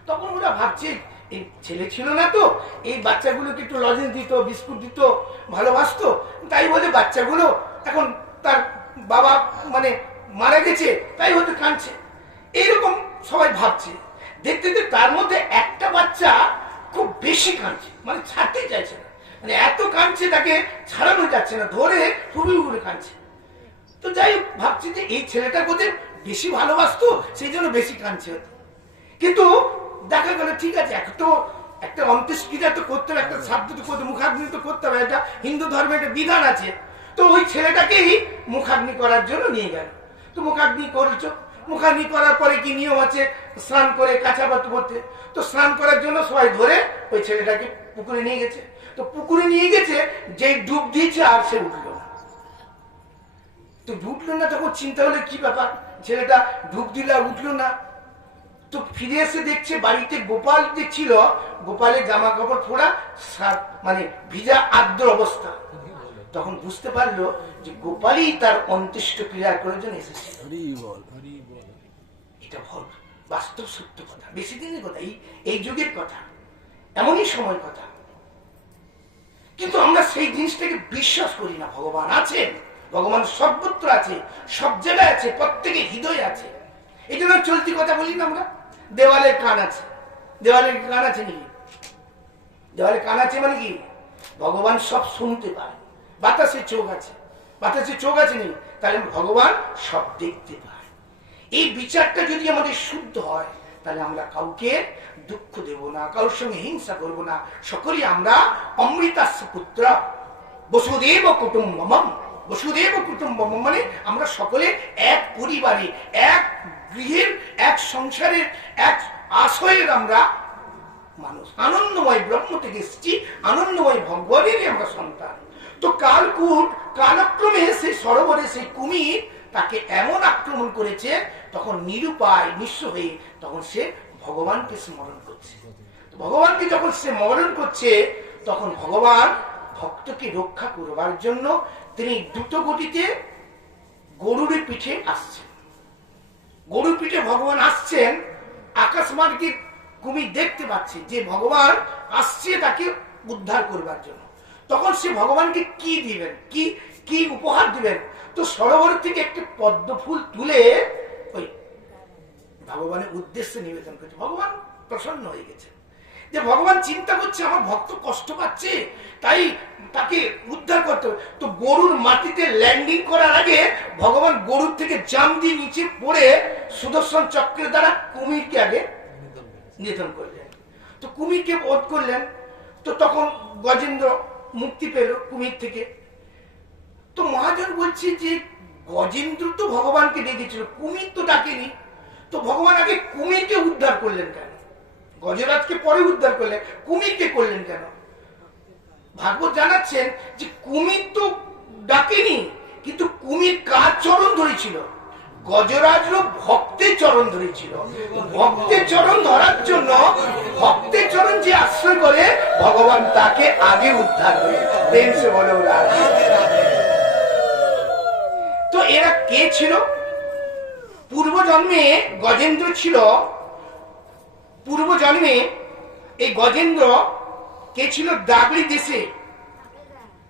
তখন ওরা ভাবছে এই ছেলে ছিল না তো, এই বাচ্চাগুলোকে একটু লজেন্স দিত, বিস্কুট দিত, ভালোবাসতো, তাই বলে বাচ্চাগুলো এখন তার বাবা মানে মারা গেছে তাই হয়তো কাঁদছে, এইরকম সবাই ভাবছে। দেখতে দেখতে তার মধ্যে একটা বাচ্চা খুব বেশি কাঁদছে, মানে ছাড়তে চাইছে না, মানে এত কাঁদছে তাকে ছাড়ানো যাচ্ছে না, ধরে ফুবি ফুবি কাঁদছে। তো যাই ভাবছি যে এই ছেলেটার প্রতি বেশি ভালোবাসতো, সেই জন্য বেশি কাঁদছে। কিন্তু দেখা গেল ঠিক আছে, একটা অন্ত্যেষ্টিক্রিয়া তো করতে হবে, একটা শ্রাদ্ধ তো করতে, মুখাগ্নি তো করতে হবে, এটা হিন্দু ধর্মে একটা বিধান আছে। তো ওই ছেলেটাকেই মুখাগ্নি করার জন্য নিয়ে গেল। তো মুখাগ্নি করছো, মুখাগ্নি করার পরে কি নিয়ম আছে, স্নান করে কাঁচা পাত্র করতে। তো স্নান করার জন্য সবাই ধরে ওই ছেলেটাকে পুকুরে নিয়ে গেছে। তো পুকুরে নিয়ে গেছে, যেই ডুব দিয়েছে আর সে উঠলো না। তো উঠলো না, তখন চিন্তা হলে কি ব্যাপার, ছেলেটা ডুব দিলে আর উঠলো না। তো ফিরে এসে দেখছে বাড়িতে গোপাল যে ছিল, গোপালের জামা কাপড় পরা, মানে ভিজা আর্দ্র অবস্থা। তখন বুঝতে পারলো যে গোপালই তার অন্ত্যেষ্টিক্রিয়া করার জন্য এসেছে। এটা বাস্তব সত্য কথা, বেশি দিনের কথা, এই যুগের কথা, এমনই সময় কথা। কিন্তু আমরা সেই জিনিসটাকে বিশ্বাস করি না। ভগবান আছেন, ভগবান সর্বত্র আছে, সব জায়গায় আছে, প্রত্যেকে হৃদয় আছে। এই জন্য চলতি কথা বলি না আমরা, দেওয়ালের কান আছে। দেওয়ালের কান আছে নাকি? দেওয়ালের কান আছে মানে কি? ভগবান সব শুনতে পায়। বাতাসের চোখ আছে, বাতাসের চোখ আছে নাকি? তাহলে ভগবান সব দেখতে পায়। এই বিচারটা যদি আমাদের শুদ্ধ হয়, তাহলে আমরা কাউকে দুঃখ দেব না, কারোর সঙ্গে হিংসা করব না। সকলেই আমরা অমৃতাস্য পুত্র বসুদেব কুটুম্বম। বসুদেব কুটুম্বম মানে আমরা সকলে এক পরিবারে, এক গৃহের, এক সংসারের, এক আশ্রয়ের আমরা মানুষ। আনন্দময় ব্রহ্ম থেকে এসেছি, আনন্দময় ভগবানেরই আমরা সন্তান। তো কালক্রমে সেই সরোবরে সেই কুমির তাকে এমন আক্রমণ করেছে, তখন নিরুপায় নিঃস্ব হয়ে তখন সে ভগবানকে স্মরণ করছে। ভগবানকে যখন সে স্মরণ করছে, তখন ভগবান ভক্তকে রক্ষা করবার জন্য তিনি দ্রুত গতিতে গরুর পিঠে আসছেন। গরুর পিঠে ভগবান আসছেন, আকাশ মার্গে কুমির দেখতে পাচ্ছে যে ভগবান আসছে তাকে উদ্ধার করবার জন্য। তখন সে ভগবানকে কি দিবেন, কি উপহার দিবেন? তো সরোবর থেকে একটি পদ্ম ফুল তুলে ওই ভগবানের উদ্দেশ্যে নিবেদন করছে। ভগবান প্রসন্ন হয়ে গেছে, যে ভগবান চিন্তা করছে আমার ভক্ত কষ্ট পাচ্ছে, তাই তাকে উদ্ধার করতে হবে। তো গরুর মাটিতে ল্যান্ডিং করার আগে ভগবান গরুর থেকে জাম দিয়ে নিচে পড়ে সুদর্শন চক্রের দ্বারা কুমিরকে আগে নিধন করলেন। তো কুমিরকে বধ করলেন। তো তখন গজেন্দ্র মুক্তি পেল কুমির থেকে। তো মহাজন বলছে যে গজেন্দ্র তো ভগবানকে ডেকেছিল, কুমির তো ডাকেনি, তো ভগবান আগে কুমিরকে উদ্ধার করলেন কেন? গজরাজকে পরে উদ্ধার করলেন, কুমিরকে করলেন কেন? ভাগবত জানাচ্ছেন যে কুমির তো ডাকেনি, কিন্তু কুমির কার চরণ ধরেছিল? গজরাজের ভক্তের চরণ ধরেছিল। ভক্তের চরণ ধরার জন্য ভক্তের চরণ যে আশ্রয় করে, ভগবান তাকে আগে উদ্ধার করে। প্রেম সে বলে ওরা। তো এরা কে ছিল? পূর্ব জন্মে গজেন্দ্র ছিল। পূর্ব জন্মে এই গজেন্দ্র কে ছিল? দাগলি দেশে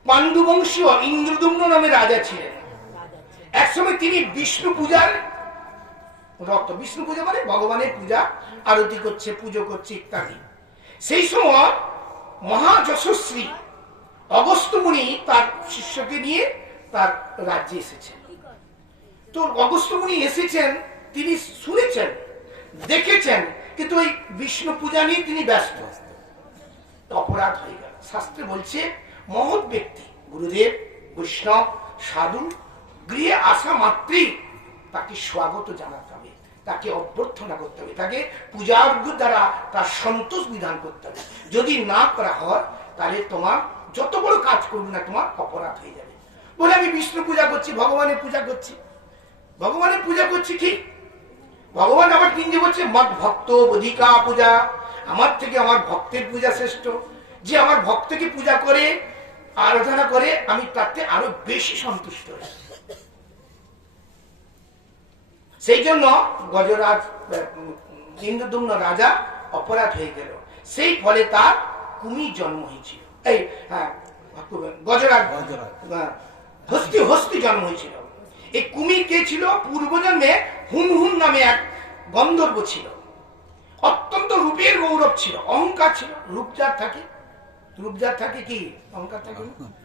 পাণ্ডু বংশীয় ইন্দ্রদুম্ন নামে রাজা ছিলেন। একসময় তিনি বিষ্ণু পূজার রত, বিষ্ণু পূজা মানে ভগবানের পূজা, আরতি করছে, পুজো করছে ইত্যাদি। সেই সময় মহাযশস্বী অগস্ত্য মুনি তার শিষ্যকে নিয়ে তার রাজ্যে এসেছেন। তো অগস্ত্য মুনি এসেছেন, তিনি শুনেছেন, দেখেছেন, কিন্তু ওই বিষ্ণু পূজা নিয়ে তিনি ব্যস্ত। অপরাধ হয়ে গেল। শাস্ত্রে বলছে মহৎ ব্যক্তি, গুরুদেব, বৈষ্ণব, সাধু গৃহে আসা মাত্রই তাকে স্বাগত জানাতে হবে, তাকে অভ্যর্থনা করতে হবে, তাকে পূজার্ঘ্য দ্বারা তার সন্তোষ বিধান করতে হবে। যদি না করা হয়, তাহলে তোমার যত বড় কাজ করবে না, তোমার অপরাধ হয়ে যাবে। বলে আমি বিষ্ণু পূজা করছি, ভগবানের পূজা করছি, ভগবানের পূজা করছি, ঠিক। ভগবান আবার কিন্তু বলছে মত ভক্ত অধিকা পূজা, আমার থেকে আমার ভক্তের পূজা শ্রেষ্ঠ। যে আমার ভক্তকে পূজা করে, আরাধনা করে, আমি তাতে আরো বেশি সন্তুষ্ট হই। সেই জন্য গজরাজ ইন্দ্রদুম্ন রাজা অপরাধ হয়ে গেল। সেই ফলে তার কুমির জন্ম হয়েছিল। এই হ্যাঁ, গজরাজ হস্তি জন্ম হয়েছিল। এই কুমির কে ছিল? পূর্বজন্মে হুনহুন নামে এক গন্ধর্ব ছিল। অত্যন্ত রূপের গৌরব ছিল, অহংকার ছিল। রূপজার থাকে, রূপজার থাকে কি অহংকার থাকে,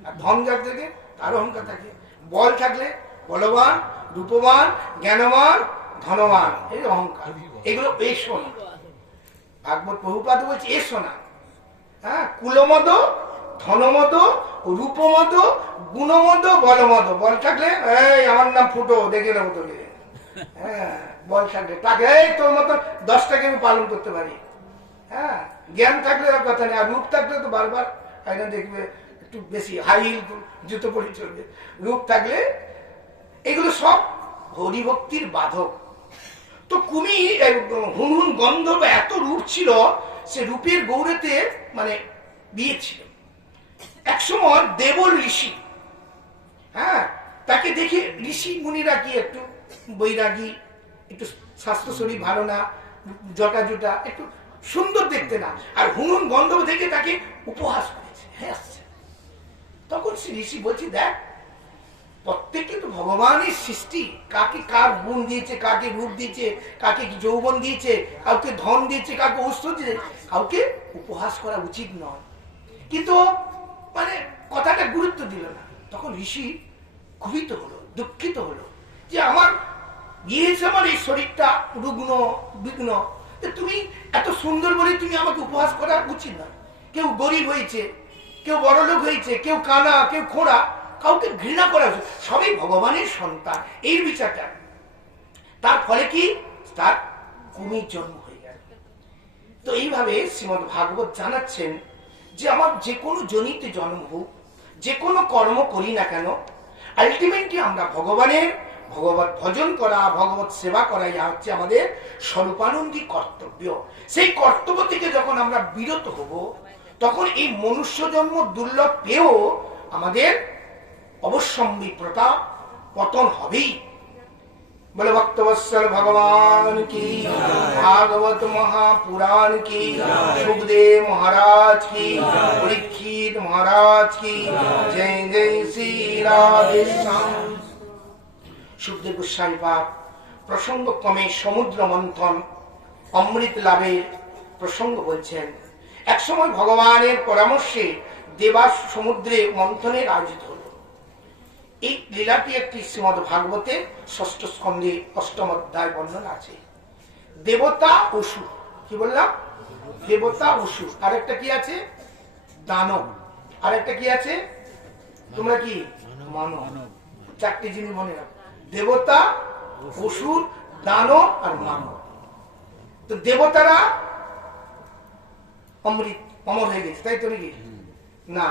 আর ধন যার থাকে তার অহংকার থাকে। বল থাকলে বলবান, রূপবান, জ্ঞানবান, ধনবান, এই অহংকার। এগুলো এই শোনা ভাগবত প্রভুপাদ বলছে এ শোনা। হ্যাঁ, কুলমদ, ধনমদ, রূপমদ, গুণমদ, বলমদ। বল থাকলে এই আমার নাম ফুটো, দেখে নেবো তোকে। হ্যাঁ, বল থাকলে তাকে এই তোর মতো 10টাকে আমি পালন করতে পারি। হ্যাঁ, জ্ঞান থাকলে আর কথা নেই। আর রূপ থাকলে তো বারবার আয়না দেখবে, একটু বেশি হাই হিল জুতো পরে চলবে। রূপ থাকলে এগুলো সব হরিভক্তির বাধক। তো কুমির হুনহুন গন্ধর্ব এত রূপ ছিল, সে রূপের গৌরতে মানে বিয়ে ছিল। একসময় দেবল ঋষি, হ্যাঁ, তাকে দেখে ঋষি মুনিরা কি একটু বৈরাগী, একটু স্বাস্থ্য শরীর ভালো না, জটা জুটা, একটু সুন্দর দেখতে না, আর হুনহুন গন্ধর্ব দেখে তাকে উপহাস করেছে, হাসছে। তখন সে ঋষি বলছে দেখ, প্রত্যেকে তো ভগবানের সৃষ্টি, কাকে কার গুণ দিয়েছে, কাকে রূপ দিয়েছে, কাকে যৌবন দিয়েছে, কাউকে ধন দিয়েছে, কাউকে ঔষধ দিয়েছে, কাউকে উপহাস করা উচিত নয়। কিন্তু মানে কথাটা গুরুত্ব দিল না। তখন ঋষি ক্ষুভিত হলো, দুঃখিত হলো, যে আমার গিয়েছে আমার এই শরীরটা রুগ্ন বিঘ্ন, তুমি এত সুন্দর বলে তুমি আমাকে উপহাস করা উচিত নয়। কেউ গরিব হয়েছে, কেউ বড় লোক হয়েছে, কেউ কানা, কেউ খোঁড়া, কাউকে ঘৃণা করা উচিত, সবই ভগবানের সন্তান, এই বিচারটা। তার ফলে কি তার কুমির জন্ম হয়ে গেল। তো এইভাবে শ্রীমদ ভাগবত জানাচ্ছেন যে আমার যে কোনো জনিতে জন্ম হোক, যে কোনো কর্ম করি না কেন আলটিমেটলি আমরা ভগবানের ভগবত ভজন করা, ভগবত সেবা করা, ইহা হচ্ছে আমাদের স্বরূপানন্দী কর্তব্য। সেই কর্তব্য থেকে যখন আমরা বিরত হব, তখন এই মনুষ্য জন্ম দুর্লভ পেয়েও আমাদের অবশ্যম্বী প্রতাপ পতন হবেই। বলে ভক্তবৎসল ভগবান কি, ভাগবত মহাপুরাণ কি, সুখদেব মহারাজ কি, পরীক্ষিত মহারাজ কি, জয় জয় শ্রী রাধে শ্যাম। সুখদেব গোস্বামী পাপ প্রসঙ্গ ক্রমে সমুদ্র মন্থন অমৃত লাভের প্রসঙ্গ বলছেন। একসময় ভগবানের পরামর্শে দেবাস সমুদ্রে মন্থনের আয়োজিত হল। এই লীলাটি একটি শ্রীমদ ভাগবতে ষষ্ঠ স্কন্ধে অষ্টম অধ্যায় বর্ণনা আছে। দেবতা অসুর, কি বললাম? দেবতা অসুর, আরেকটা কি আছে? দানব, আরেকটা কি আছে? তোমরা কি? মানব। চারটি জিনিস মনে রাখো, দেবতা, অসুর, দানব আর মানব। তো দেবতারা অমর হয়ে গেছে, তাই তো নাকি? না,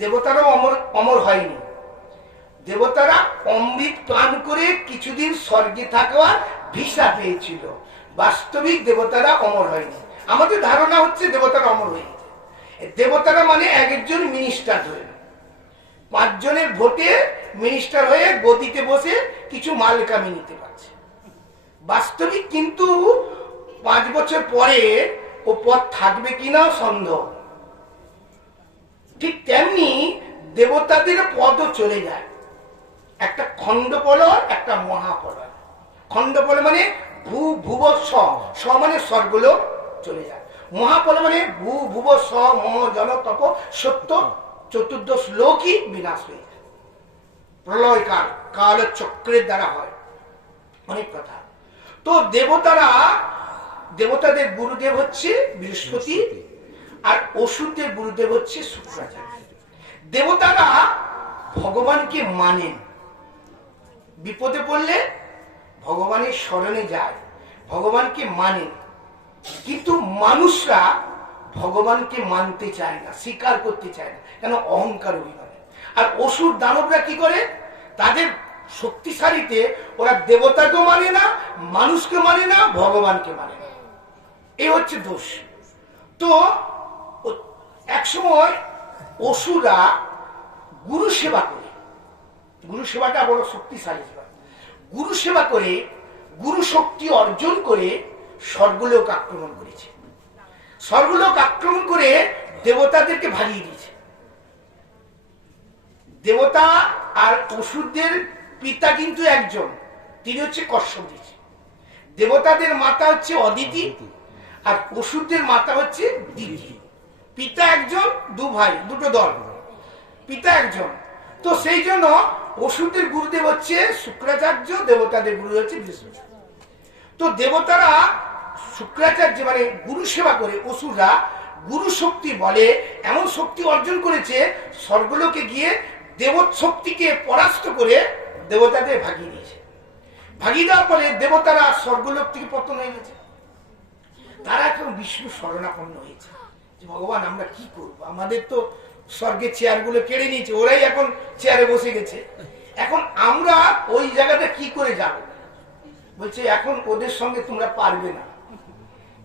দেবতারাও অমর হয়নি। দেবতারা অমৃত পান করে কিছুদিন স্বর্গে থাকার ভিসা পেয়েছিল। বাস্তবিক দেবতারা অমর হয়নি। আমাদের ধারণা হচ্ছে দেবতারা অমর হয়ে গেছে। দেবতারা মানে এক একজন মিনিস্টার ধরে, 5 জনের ভোটে মিনিস্টার হয়ে গদিতে বসে কিছু মাল কামিয়ে নিতে পারছে। বাস্তবিক কিন্তু 5 বছর পরে ও পদ থাকবে কিনা সন্দেহ। ঠিক তেমনি দেবতাদের পদও চলে যায়, একটা খণ্ডপলর, একটা মহাপলর। খণ্ডপল মানে ভূ ভুব স মানে স্বর্গলোক চলে যায়। মহাপল মানে ভূ ভুব স মহ জন তপ সত্য চতুর্দশ লোকই বিনাশ হয়ে যায়। প্রলয় কাল, কাল চক্রের দ্বারা হয় অনেক কথা। তো দেবতাদের গুরুদেব হচ্ছে বৃহস্পতি, আর অসুরদের গুরুদেব হচ্ছে শুক্রাচার্য। দেবতারা ভগবানকে মানেন, বিপদে পড়লে ভগবানের শরণে যায়, ভগবানকে মানেন। কিন্তু মানুষরা ভগবানকে মানতে চায় না, স্বীকার করতে চায় না, কেন? অহংকার, অভিমানে। আর অসুর দানবরা কি করে? তাদের শক্তিশালীতে ওরা দেবতাকেও মানে না, মানুষকে মানে না, ভগবানকে মানে না। এই হচ্ছে দোষ। তো একসময় অসুররা গুরু সেবা করে, গুরু সেবাটা বড় শক্তিশালী সেবা, গুরু সেবা করে গুরু শক্তি অর্জন করে স্বর্গলোক আক্রমণ করেছে। স্বর্গলোক আক্রমণ করে দেবতাদেরকে ভাগিয়ে দিয়েছে। দেবতা আর অসুরদের পিতা কিন্তু একজন, তিনি হচ্ছে কশ্যপ ঋষি। দেবতাদের মাতা হচ্ছে অদিতি, আর অসুরদের মাতা হচ্ছে দিতি। পিতা একজন, 2 ভাই, 2টো দল, পিতা একজন। তো সেই জন্য অসুরদের গুরুদেব হচ্ছে শুক্রাচার্য, দেবতাদের গুরু হচ্ছে বৃহস্পতি। তো দেবতারা শুক্রাচার্য মানে গুরু সেবা করে, অসুররা গুরু শক্তি বলে এমন শক্তি অর্জন করেছে, স্বর্গলোকে গিয়ে দেবত শক্তিকে পরাস্ত করে দেবতাদের ভাগিয়ে দিয়েছে। ভাগিয়ে দেওয়ার ফলে দেবতারা স্বর্গলোক থেকে পতন হয়ে গেছে। তারা এখন বিষ্ণু শরণাপন্ন হয়েছে যে ভগবান আমরা কি করব, আমাদের তো স্বর্গের চেয়ারগুলো কেড়ে নিয়েছে, ওরাই এখন চেয়ারে বসে গেছে, এখন আমরা ওই জায়গাটা কি করে যাব? বলছে এখন ওদের সঙ্গে তোমরা পারবে না,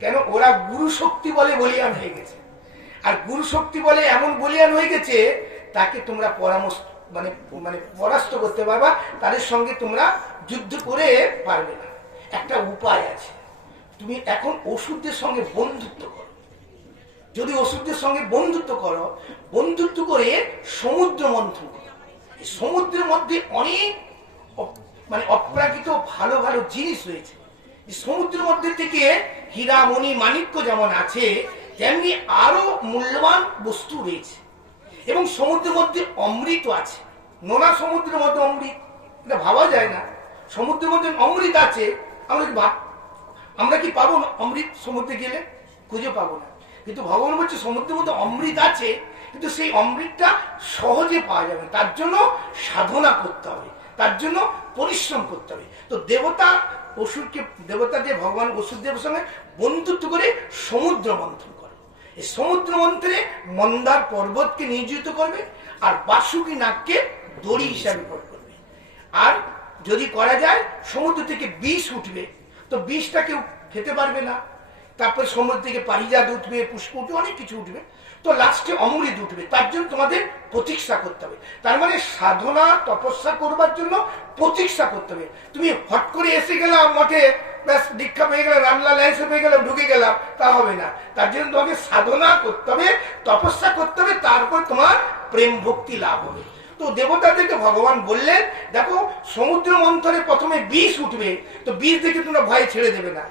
কেন? ওরা গুরু শক্তি বলে বলিয়ান হয়ে গেছে। আর গুরু শক্তি বলে এমন বলিয়ান হয়ে গেছে, তাকে তোমরা পরামর্শ মানে পরাস্ত করতে পারবা, তাদের সঙ্গে তোমরা যুদ্ধ করে পারবে না। একটা উপায় আছে, তুমি এখন অসুরদের সঙ্গে বন্ধুত্ব করো। যদি অসুরদের সঙ্গে বন্ধুত্ব করো, বন্ধুত্ব করে সমুদ্র মন্থন করো। সমুদ্রের মধ্যে অনেক অপ্রাকৃত ভালো ভালো জিনিস রয়েছে। সমুদ্রের মধ্যে থেকে হীরা মণি মাণিক্য যেমন আছে, তেমনি আরো মূল্যবান বস্তু রয়েছে। এবং সমুদ্রের মধ্যে অমৃত আছে। নোনা সমুদ্রের মধ্যে অমৃত, এটা ভাবা যায় না। সমুদ্রের মধ্যে অমৃত আছে, আমরা কি পাবো অমৃত? সমুদ্রে গেলে খুঁজে পাবো না। কিন্তু ভগবান বলছে সমুদ্রের মধ্যে অমৃত আছে, কিন্তু সেই অমৃতটা সহজে পাওয়া যাবে, তার জন্য সাধনা করতে হবে, তার জন্য পরিশ্রম করতে হবে। তো দেবতাদের ভগবান অসুরদেবের সঙ্গে বন্ধুত্ব করে সমুদ্র মন্থন করে। এই সমুদ্র মন্থনে মন্দার পর্বতকে নিয়োজিত করবে আর বাসুকি নাগকে দড়ি হিসাবে করবে। আর যদি করা যায় সমুদ্র থেকে বিষ উঠবে, তো বিষটা কেউ খেতে পারবে না। তারপরে সমুদ্র থেকে পারিজাত উঠবে, পুষ্প উঠবে, অনেক কিছু উঠবে, তো লাস্টে অমৃত উঠবে। তার জন্য তোমাদের প্রতীক্ষা করতে হবে। তার মানে সাধনা তপস্যা করবার জন্য প্রতীক্ষা করতে হবে। তুমি হট করে এসে গেলাম মঠে, ব্যাস দীক্ষা পেয়ে গেলাম, রামলা লাইসে পেয়ে গেলাম, ঢুকে গেলাম, তা হবে না। তার জন্য তোমাকে সাধনা করতে হবে, তপস্যা করতে হবে, তারপর তোমার প্রেম ভক্তি লাভ হবে। তো দেবতাদেরকে ভগবান বললেন, দেখো সমুদ্র মন্থনে প্রথমে বিষ উঠবে, তো বিষ দেখে তোমরা ভয় ছেড়ে দেবে না।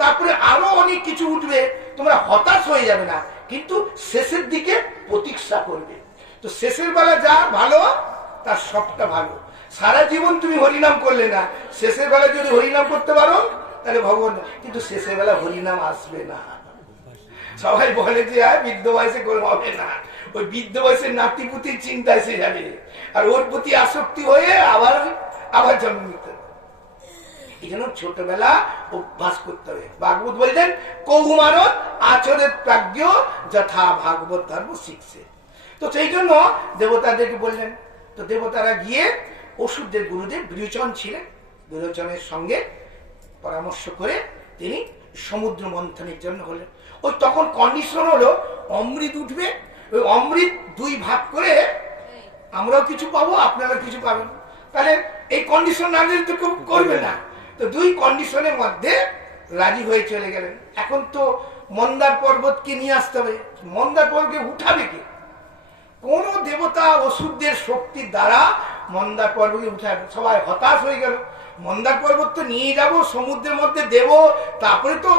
তারপরে আরো অনেক কিছু উঠবে, তোমরা হতাশ হয়ে যাবে না, কিন্তু শেষের দিকে প্রতীক্ষা করবে। তো শেষের বেলা যা ভালো তার সবটা ভালো। সারা জীবন তুমি হরিনাম করলে না, শেষের বেলা যদি হরিনাম করতে পারো তাহলে ভগবান, কিন্তু শেষের বেলা হরিনাম আসবে না। সবাই বলে যে বৃদ্ধ বয়সে করে হবে না, ওই বৃদ্ধ বয়সের নাতিপুতির চিন্তা এসে যাবে, আর ওর প্রতি আসক্তি হয়ে আবার জন্ম নিতে। এই জন্য ছোটবেলা অভ্যাস করতে হবে। ভাগবত বলছেন কৌমারত আচরের প্রাজ্ঞ যথা ভাগবত ধর্ম শিখছে। তো সেই জন্য দেবতাদেরকে বললেন। তো দেবতারা গিয়ে অসুরদের গুরুদেব বিরোচন ছিলেন, বিরোচনের সঙ্গে পরামর্শ করে তিনি সমুদ্র মন্থনের জন্য হলেন। ওই তখন কন্ডিশন হলো অমৃত উঠবে, ওই অমৃত দুই ভাগ করে আমরাও কিছু পাবো, আপনারা কিছু পাবেন। তাহলে এই কন্ডিশন না দিলে তো করবে না। তো দুই কন্ডিশনের মধ্যে রাজি হয়ে চলে গেলেন। এখন তো মন্দার পর্বতকে নিয়ে আসতে হবে। মন্দার পর্বতকে উঠাবে কে? কোন দেবতা অসুরদের শক্তির দ্বারা মন্দার পর্বতকে উঠাবে? সবাই হতাশ হয়ে গেল। মন্দার পর্বত তো নিয়ে যাব, সমুদ্রের মধ্যে দেব, তারপরে তো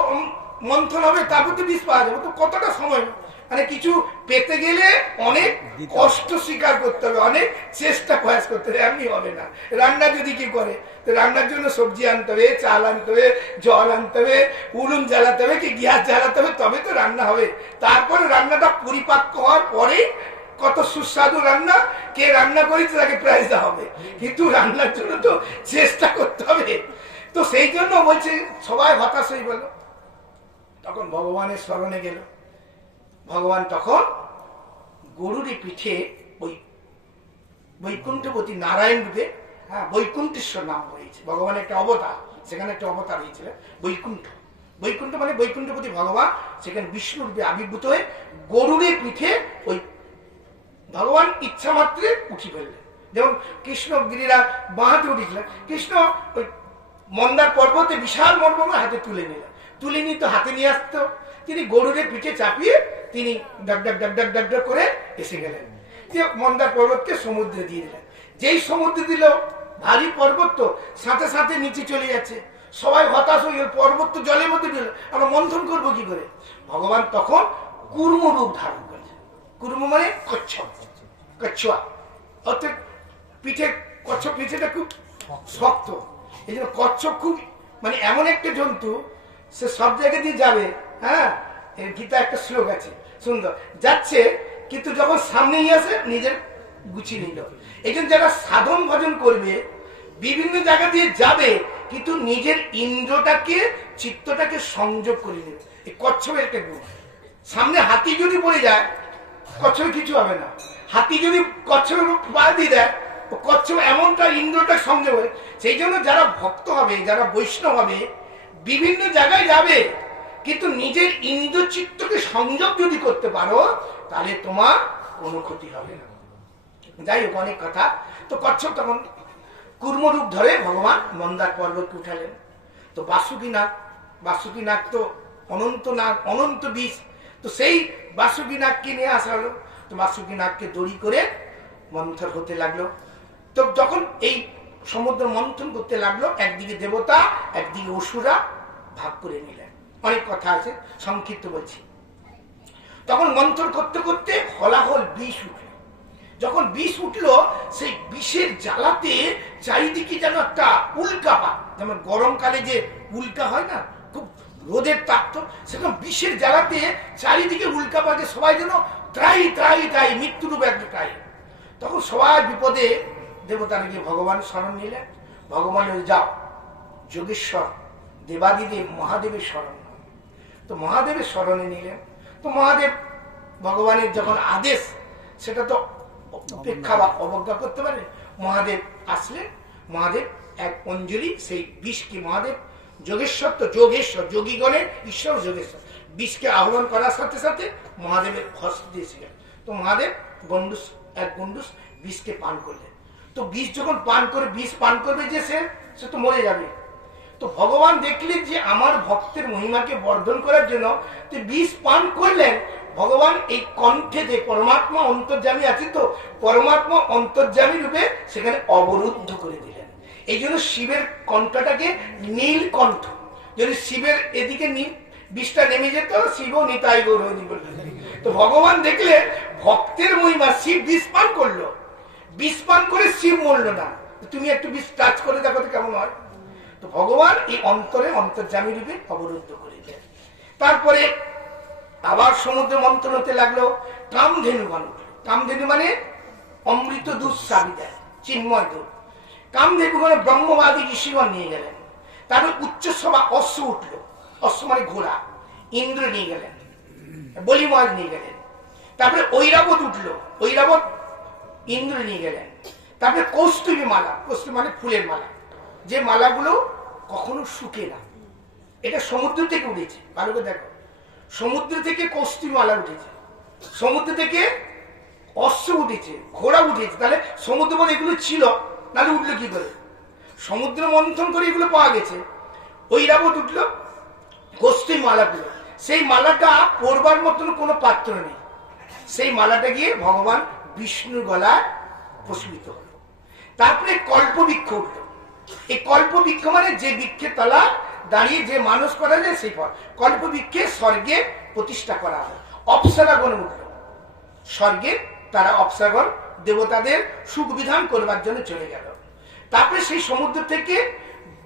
মন্থন হবে, তারপর তো বিষ পাওয়া যাবে, তো কতটা সময়, মানে কিছু পেতে গেলে অনেক কষ্ট স্বীকার করতে হবে, অনেক চেষ্টা প্রয়াস করতে হবে, এমনি হবে না। রান্না যদি কি করে, তো রান্নার জন্য সবজি আনতে হবে, চাল আনতে হবে, জল আনতে হবে, উনুন জ্বালাতে হবে, কি গ্যাস জ্বালাতে হবে, তবে তো রান্না হবে। তারপরে রান্নাটা পরিপাক্ক হওয়ার পরে কত সুস্বাদু রান্না, কে রান্না করেছে তাকে প্রাইজ দেওয়া হবে, কিন্তু রান্নার জন্য তো চেষ্টা করতে হবে। তো সেই জন্য বলছে সবাই হতাশ হয়ে গেল। তখন ভগবানের স্মরণে গেল। ভগবান তখন গরুরই পিঠে ওই বৈকুণ্ঠপতি নারায়ণ রূপে, হ্যাঁ বৈকুণ্ঠেশ্বর নাম হয়েছে, ভগবানের একটা অবতার, সেখানে একটা অবতার হয়েছিল বৈকুণ্ঠ। বৈকুণ্ঠ মানে বৈকুণ্ঠপতি ভগবান, সেখানে বিষ্ণু রূপে আবির্ভূত হয়ে গরুরের পিঠে ওই ভগবান ইচ্ছা মাত্রে উঠি ফেললেন। যেমন কৃষ্ণ গিরিরা বাঁহাতে উঠেছিলেন, কৃষ্ণ ওই মন্দার পর্বতে বিশাল মর্মকে হাতে তুলে নিলেন, তুলে নিয়ে তো হাতে নিয়ে আসতো, তিনি গরুরের পিঠে চাপিয়ে তিনি ডাক ডাক ডাক ডাক ডাক ডাক করে এসে গেলেন, যে মন্দার পর্বতকে সমুদ্রে দিয়ে দিলেন। যেই সমুদ্রে দিল, ভারী পর্বত তো সাথে সাথে নিচে চলে যাচ্ছে, সবাই হতাশ হয়ে গেল, পর্বত তো জলের মধ্যে দিল, আমরা মন্থন করবো কি করে? ভগবান তখন কুর্ম রূপ ধারণ করেছে। কুর্ম মানে কচ্ছপ, কচ্ছুয়া, অর্থাৎ পিঠে কচ্ছপ, পিঠেটা খুব শক্ত, এই জন্য কচ্ছপ খুব মানে এমন একটা জন্তু, সে সব জায়গা দিয়ে যাবে। হ্যাঁ, গীতা একটা শ্লোক আছে সুন্দর, যাচ্ছে কিন্তু যখন সামনে আসে নিজের গুছিয়ে নিল। এই জন্য যারা সাধন ভজন করবে বিভিন্ন জায়গা দিয়ে যাবে, কিন্তু নিজের ইন্দ্রটাকে চিত্তটাকে সংযোগ করে নেবে। এই কচ্ছপের একটা গুণ। সামনে হাতি যদি পড়ে যায়, কচ্ছপের কিছু হবে না। হাতি যদি কচ্ছপের পা দিয়ে দেয়, কচ্ছপ এমনটা ইন্দ্রটা সংযোগ হবে। সেই জন্য যারা ভক্ত হবে, যারা বৈষ্ণব হবে, বিভিন্ন জায়গায় যাবে, কিন্তু নিজের ইন্দ্রচিত্তকে সংযোগ যদি করতে পারো, তাহলে তোমার কোনো ক্ষতি হবে না। যাই হোক, অনেক কথা। তো কচ্ছপ তখন কুর্মরূপ ধরে ভগবান মন্দার পর্বতকে উঠালেন। তো বাসুকি নাগ তো অনন্ত নাগ, অনন্ত বিষ। তো সেই বাসুকি নাগকে নিয়ে আসা হলো। তো বাসুকি নাগকে দড়ি করে মন্থন হতে লাগলো। তো যখন এই সমুদ্র মন্থন করতে লাগলো, একদিকে দেবতা, একদিকে অসুরা ভাগ করে নিলেন। অনেক কথা আছে, সংক্ষিপ্ত বলছি। তখন মন্থন করতে করতে হলাহল বিষ উঠল। যখন বিষ উঠলো, সেই বিষের জ্বালাতে চারিদিকে যেন একটা উল্কাপাত, যেমন গরমকালে যে উল্কা হয় না, খুব রোদের তাপ, তো সেরকম বিষের জ্বালাতে চারিদিকে উল্কাপাতে সবাই যেন ত্রাই ত্রাই ত্রাই, মৃত্যুরূপ একটা ত্রাই। তখন সবাই বিপদে দেবতারা গিয়ে ভগবানের শরণ নিলেন। ভগবান যাও যোগেশ্বর দেবাদিদেব মহাদেবের শরণ। তো মহাদেবের শরণে নিলেন। তো মহাদেব ভগবানের যখন আদেশ সেটা তো উপেক্ষা বা অবজ্ঞা করতে পারে। মহাদেব আসলেন, মহাদেব এক অঞ্জলি সেই বিষকে, মহাদেব যোগেশ্বর তো যোগেশ্বর, যোগীগণের ঈশ্বর যোগেশ্বর, বিষকে আহ্বান করার সাথে সাথে মহাদেবের হস্ত দিয়েছিলেন। তো মহাদেব গন্ডুস, এক গন্ডুস বিষকে পান করলেন। তো বিষ যখন পান করে, বিষ পান করবে যে সে তো মরে যাবে। তো ভগবান দেখলেন যে আমার ভক্তের মহিমাকে বর্ধন করার জন্য বিষ পান করলেন। ভগবান এই কণ্ঠে যে পরমাত্মা অন্তর্যামী আছে, তো পরমাত্মা অন্তর্যামী রূপে সেখানে অবরুদ্ধ করে দিলেন। এই জন্য শিবের কণ্ঠটাকে নীল কণ্ঠ। যদি শিবের এদিকে বিষটা নেমে যেত, শিবও নিতাই গৌর হরি বললেন। তো ভগবান দেখলে ভক্তের মহিমা, শিব বিষ পান করলো, বিষ পান করে শিব মরলো না। তুমি একটু বিষ টাচ করে দেখো তো কেমন হয়। তো ভগবান এই অন্তরে অন্তর্যামী রূপে অবরুদ্ধ করে দেন। তারপরে আবার সমুদ্র মন্থন হতে লাগলো, কামধেনু বানল। কামধেনু মানে অমৃত দুধ সাবি দেয়, চিন্ময় দুধ। কামধেনু মানে ব্রহ্মবাদী ঋষিগণ নিয়ে গেলেন। তারপর উচ্চসভা অশ্ব উঠল, অশ্ব মানে ঘোড়া, ইন্দ্র নিয়ে গেলেন, বলি মহারাজ নিয়ে গেলেন। তারপরে ঐরাবত উঠলো, ঐরাবত ইন্দ্র নিয়ে গেলেন। তারপরে কৌস্তুভী মালা, কৌস্তুভী মানে ফুলের মালা, যে মালাগুলো কখনো শুকে না। এটা সমুদ্র থেকে উঠেছে, ভালো করে দেখো, সমুদ্র থেকে কৌস্তুভী মালা উঠেছে, সমুদ্র থেকে অশ্ব উঠেছে, ঘোড়া উঠেছে। তাহলে সমুদ্র বলে এগুলো ছিল, নাহলে উঠলো কি করে? সমুদ্র মন্থন করে এগুলো পাওয়া গেছে। ঐরাবত উঠলো, কৌস্তুভী মালাগুলো, সেই মালাটা পরবার মতন কোনো পাত্র নেই। সেই মালাটা গিয়ে ভগবান বিষ্ণুর গলায় প্রস্ফুটিত হলো। তারপরে কল্পবৃক্ষ উঠলো। এই কল্পবৃক্ষ মানে যে বৃক্ষের তলা দাঁড়িয়ে যে মানুষ করা যায় সেই ফল। কল্পবৃক্ষে স্বর্গে প্রতিষ্ঠা করা হয়। অপ্সরাগণ উঠল, স্বর্গে তারা অপ্সরাগণ দেবতাদের সুখ বিধান করবার জন্য চলে গেল। তারপরে সেই সমুদ্র থেকে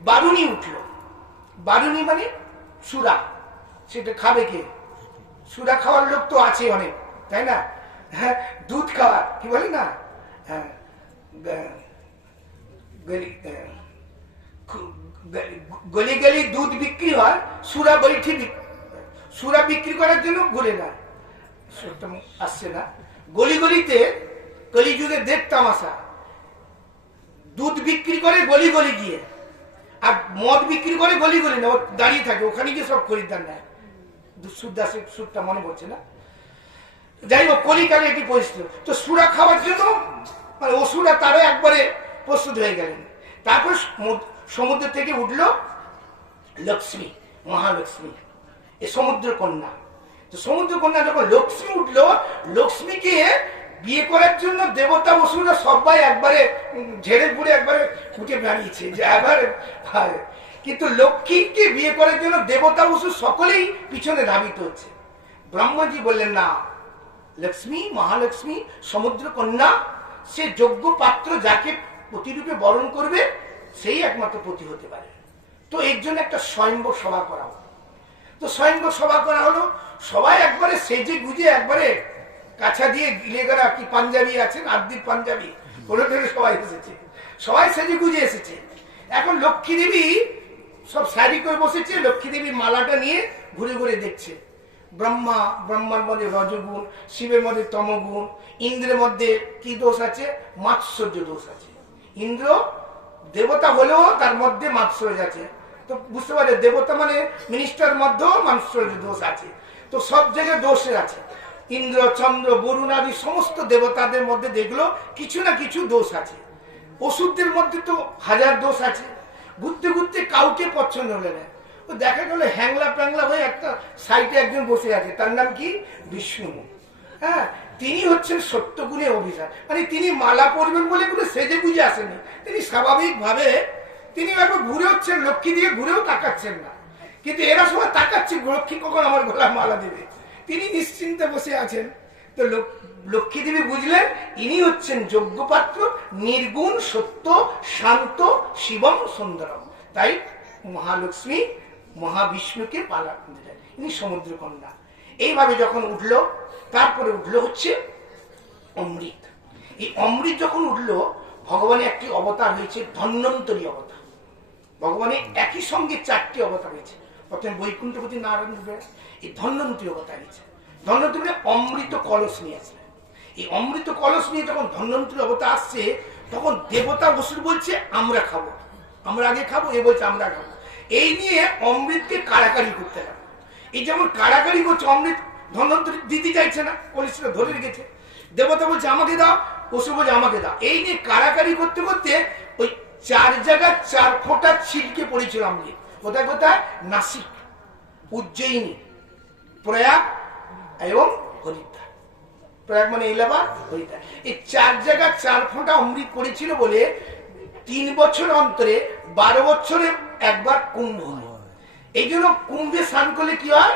বারুণী উঠল। বারুণী মানে সুরা, সেটা খাবে কে? সুরা খাওয়ার লোক তো আছে অনেক, তাই না? হ্যাঁ, দুধ খাওয়ার কি বলে না, হ্যাঁ, গলি গলি দুধ বিক্রি হয়, সুরা বৈঠি সুরা বিক্রি করার জন্য ঘুরে না, আসছে না। গলি গলিতে কলিযুগে দেখ তামাশা, দুধ বিক্রি করে গলি গলি গিয়ে, আর মদ বিক্রি করে গলি গলি না, ও দাঁড়িয়ে থাকে ওখানে গিয়ে সব খরিদ্দার নেয়। সুরদাসের সুরটা মনে পড়ছে না, যাই হোক কলিকালে একটি পরিস্থিতি। তো সুরা খাওয়ার জন্য মানে অসুরা তারা একবারে প্রস্তুত হয়ে গেলেন। তারপর সমুদ্র থেকে উঠলো লক্ষ্মী, মহালক্ষ্মী, এ সমুদ্র কন্যা। তো সমুদ্র কন্যা যখন লক্ষ্মী উঠলো, লক্ষ্মীকে বিয়ে করার জন্য দেবতা অসুররা সবাই একবারে ঝেড়ে পুড়ে একবারে উঠে বেরিয়েছে যে একবারে। কিন্তু লক্ষ্মীকে বিয়ে করার জন্য দেবতা অসুর সকলেই পিছনে ধাবিত হচ্ছে। ব্রহ্মাজি বললেন না, লক্ষ্মী, মহালক্ষ্মী, সমুদ্র কন্যা, সে যোগ্য পাত্র যাকে প্রতিরূপে বরণ করবে সেই একমাত্র পতি হতে পারে। তো এর জন্য একটা স্বয়ম্বর সভা করা হলো। তো স্বয়ম্বর সভা করা হলো, সবাই একবারে সেজে গুজে একবারে কাছা দিয়ে গিলে গেলা কি পাঞ্জাবি আছেন, আদ্যির পাঞ্জাবি ওরা সবাই এসেছে, সবাই সেজে গুজে এসেছে। এখন লক্ষ্মী দেবী সব শাড়ি করে বসেছে, লক্ষ্মী দেবী মালাটা নিয়ে ঘুরে ঘুরে দেখছে। ব্রহ্মার মধ্যে রজগুণ, শিবের মধ্যে তমগুণ, ইন্দ্রের মধ্যে কি দোষ আছে? মাৎসর্য দোষ আছে। ইন্দ্র দেবতা হলেও তার মধ্যে মাৎসর্য আছে। তো বুঝতে পারে দেবতা মানে মিনিস্টার মধ্যেও মাৎসর্য দোষ আছে। তো সব জায়গায় দোষের আছে। ইন্দ্র, চন্দ্র, বরুণ আদি সমস্ত দেবতাদের মধ্যে দেখলো কিছু না কিছু দোষ আছে। ওষুধদের মধ্যে তো হাজার দোষ আছে। ঘুরতে ঘুরতে কাউকে পছন্দ হলে না, ও দেখা গেল হ্যাংলা প্যাংলা হয়ে একটা সাইডে একজন বসে আছে, তার নাম কি? বিষ্ণু। হ্যাঁ, তিনি হচ্ছেন সত্যগুণে অভিযান, মানে তিনি মালা পরবেন বলে কোনো সেজে বুঝে আসেনি। তিনি স্বাভাবিক ভাবে তিনি একবার ঘুরে হচ্ছেন, লক্ষ্মী দিয়ে ঘুরেও তাকাচ্ছেন না। কিন্তু এরা সবাই তাকাচ্ছে লক্ষ্মী কখন আমার গলায় মালা দেবে, তিনি নিশ্চিন্তে বসে আছেন। তো লক্ষ্মী দেবী বুঝলেন ইনি হচ্ছেন যোগ্য পাত্র, নির্গুণ, সত্য, শান্ত, শিবম, সুন্দরম। তাই মহালক্ষ্মী মহাবিষ্ণুকে পালা দিলেন, ইনি সমুদ্র কন্যা। এইভাবে যখন উঠলো, তারপরে উঠলো হচ্ছে অমৃত। এই অমৃত যখন উঠলো, ভগবানের একটি অবতার হয়েছে ধন্বন্তরী অবতার। ভগবানের একই সঙ্গে 4টি অবতার হয়েছে। প্রথমে বৈকুণ্ঠপতি নারায়ণ রূপে এই ধন্বন্তরী অবতার হয়েছে। ধন্বন্তরী অমৃত কলস নিয়ে আসলেন। এই অমৃত কলস নিয়ে যখন ধন্বন্তরী অবতার আসছে, তখন দেবতা অসুর বলছে আমরা খাবো, আমরা আগে খাবো, এ বলছে আমরা খাবো। এই নিয়ে অমৃতকে কাড়াকাড়ি করতে লাগলো। এই যেমন কাড়াকাড়ি করছে, অমৃত ধন্বন্তরী দিতে চাইছে না, কলসিটা ধরে রেখেছে। দেবতা বলছে আমাকে দাও, অসুর বলছে আমাকে দাও। এই নিয়ে কাড়াকাড়ি করতে করতে ওই 4 জায়গায় 4 ফোঁটা ছিটকে পড়েছিল অমৃত। কোথায় কোথায়? নাসিক, উজ্জয়িনী, প্রয়াগ এবং হরিদ্বার। প্রয়াগ মানে এলাহাবাদ, হরিদ্বার, এই 4 জায়গায় 4 ফোঁটা অমৃত পড়েছিল বলে 3 বছর অন্তরে 12 বছরে একবার কুম্ভ হয়। এই জন্য কুম্ভে স্নান করলে কি হয়?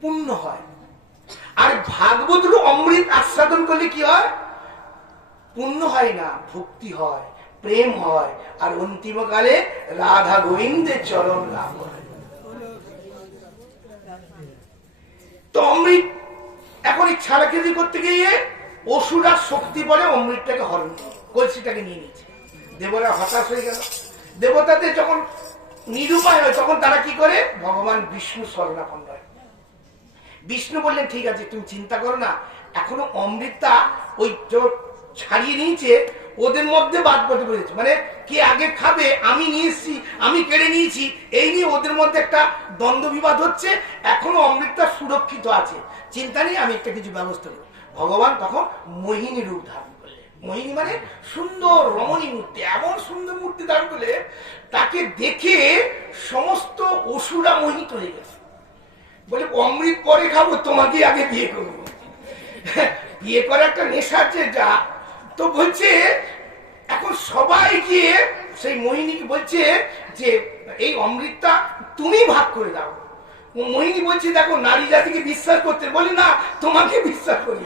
পুণ্য হয়। আর ভাগবত অমৃত আস্বাদন করলে কি হয়? পুণ্য হয় না, ভক্তি হয়, প্রেম হয়, আর অন্তিমকালে রাধা গোবিন্দের চরণ লাভ হয়। তো অমৃত এখন এই ছাড়াখেদি করতে গিয়ে অসুরা শক্তি বলে অমৃতটাকে হরণ করে কলসিটাকে নিয়ে নিয়েছে। দেবরা হতাশ হয়ে গেল। দেবতাদের যখন নিরুপায় হয়, তখন তারা কি করে? ভগবান বিষ্ণু শরণাপন্ন হয়। বিষ্ণু বললেন ঠিক আছে, তুমি চিন্তা করো না, এখনো অমৃতটা ওই ছাড়িয়ে নিয়েছে, ওদের মধ্যে বাদ পড়তে পেরেছে, মানে কে আগে খাবে, আমি নিয়েছি, আমি কেড়ে নিয়েছি, এই নিয়ে ওদের মধ্যে একটা দ্বন্দ্ব বিবাদ হচ্ছে। এখনো অমৃতটা সুরক্ষিত আছে, চিন্তা নেই, আমি একটা কিছু ব্যবস্থা করব। ভগবান তখন মোহিনী রূপ ধারণ করলেন। মোহিনী মানে সুন্দর রমণী মূর্তি, এমন সুন্দর মূর্তি ধারণ করলে তাকে দেখে সমস্ত অসুরা মোহিত হয়ে গেছে। বলে অমৃত পরে খাবো, তোমাকে আগে বিয়ে করবো। বিয়ে করা একটা নেশা আছে যা। তো বলছে এখন সবাই গিয়ে সেই মোহিনীকে বলছে যে এই অমৃতটা তুমি ভাগ করে দাও। মোহিনী বলছে দেখো নারী জাতিকে বিশ্বাস করতে, বলি না তোমাকে বিশ্বাস করি,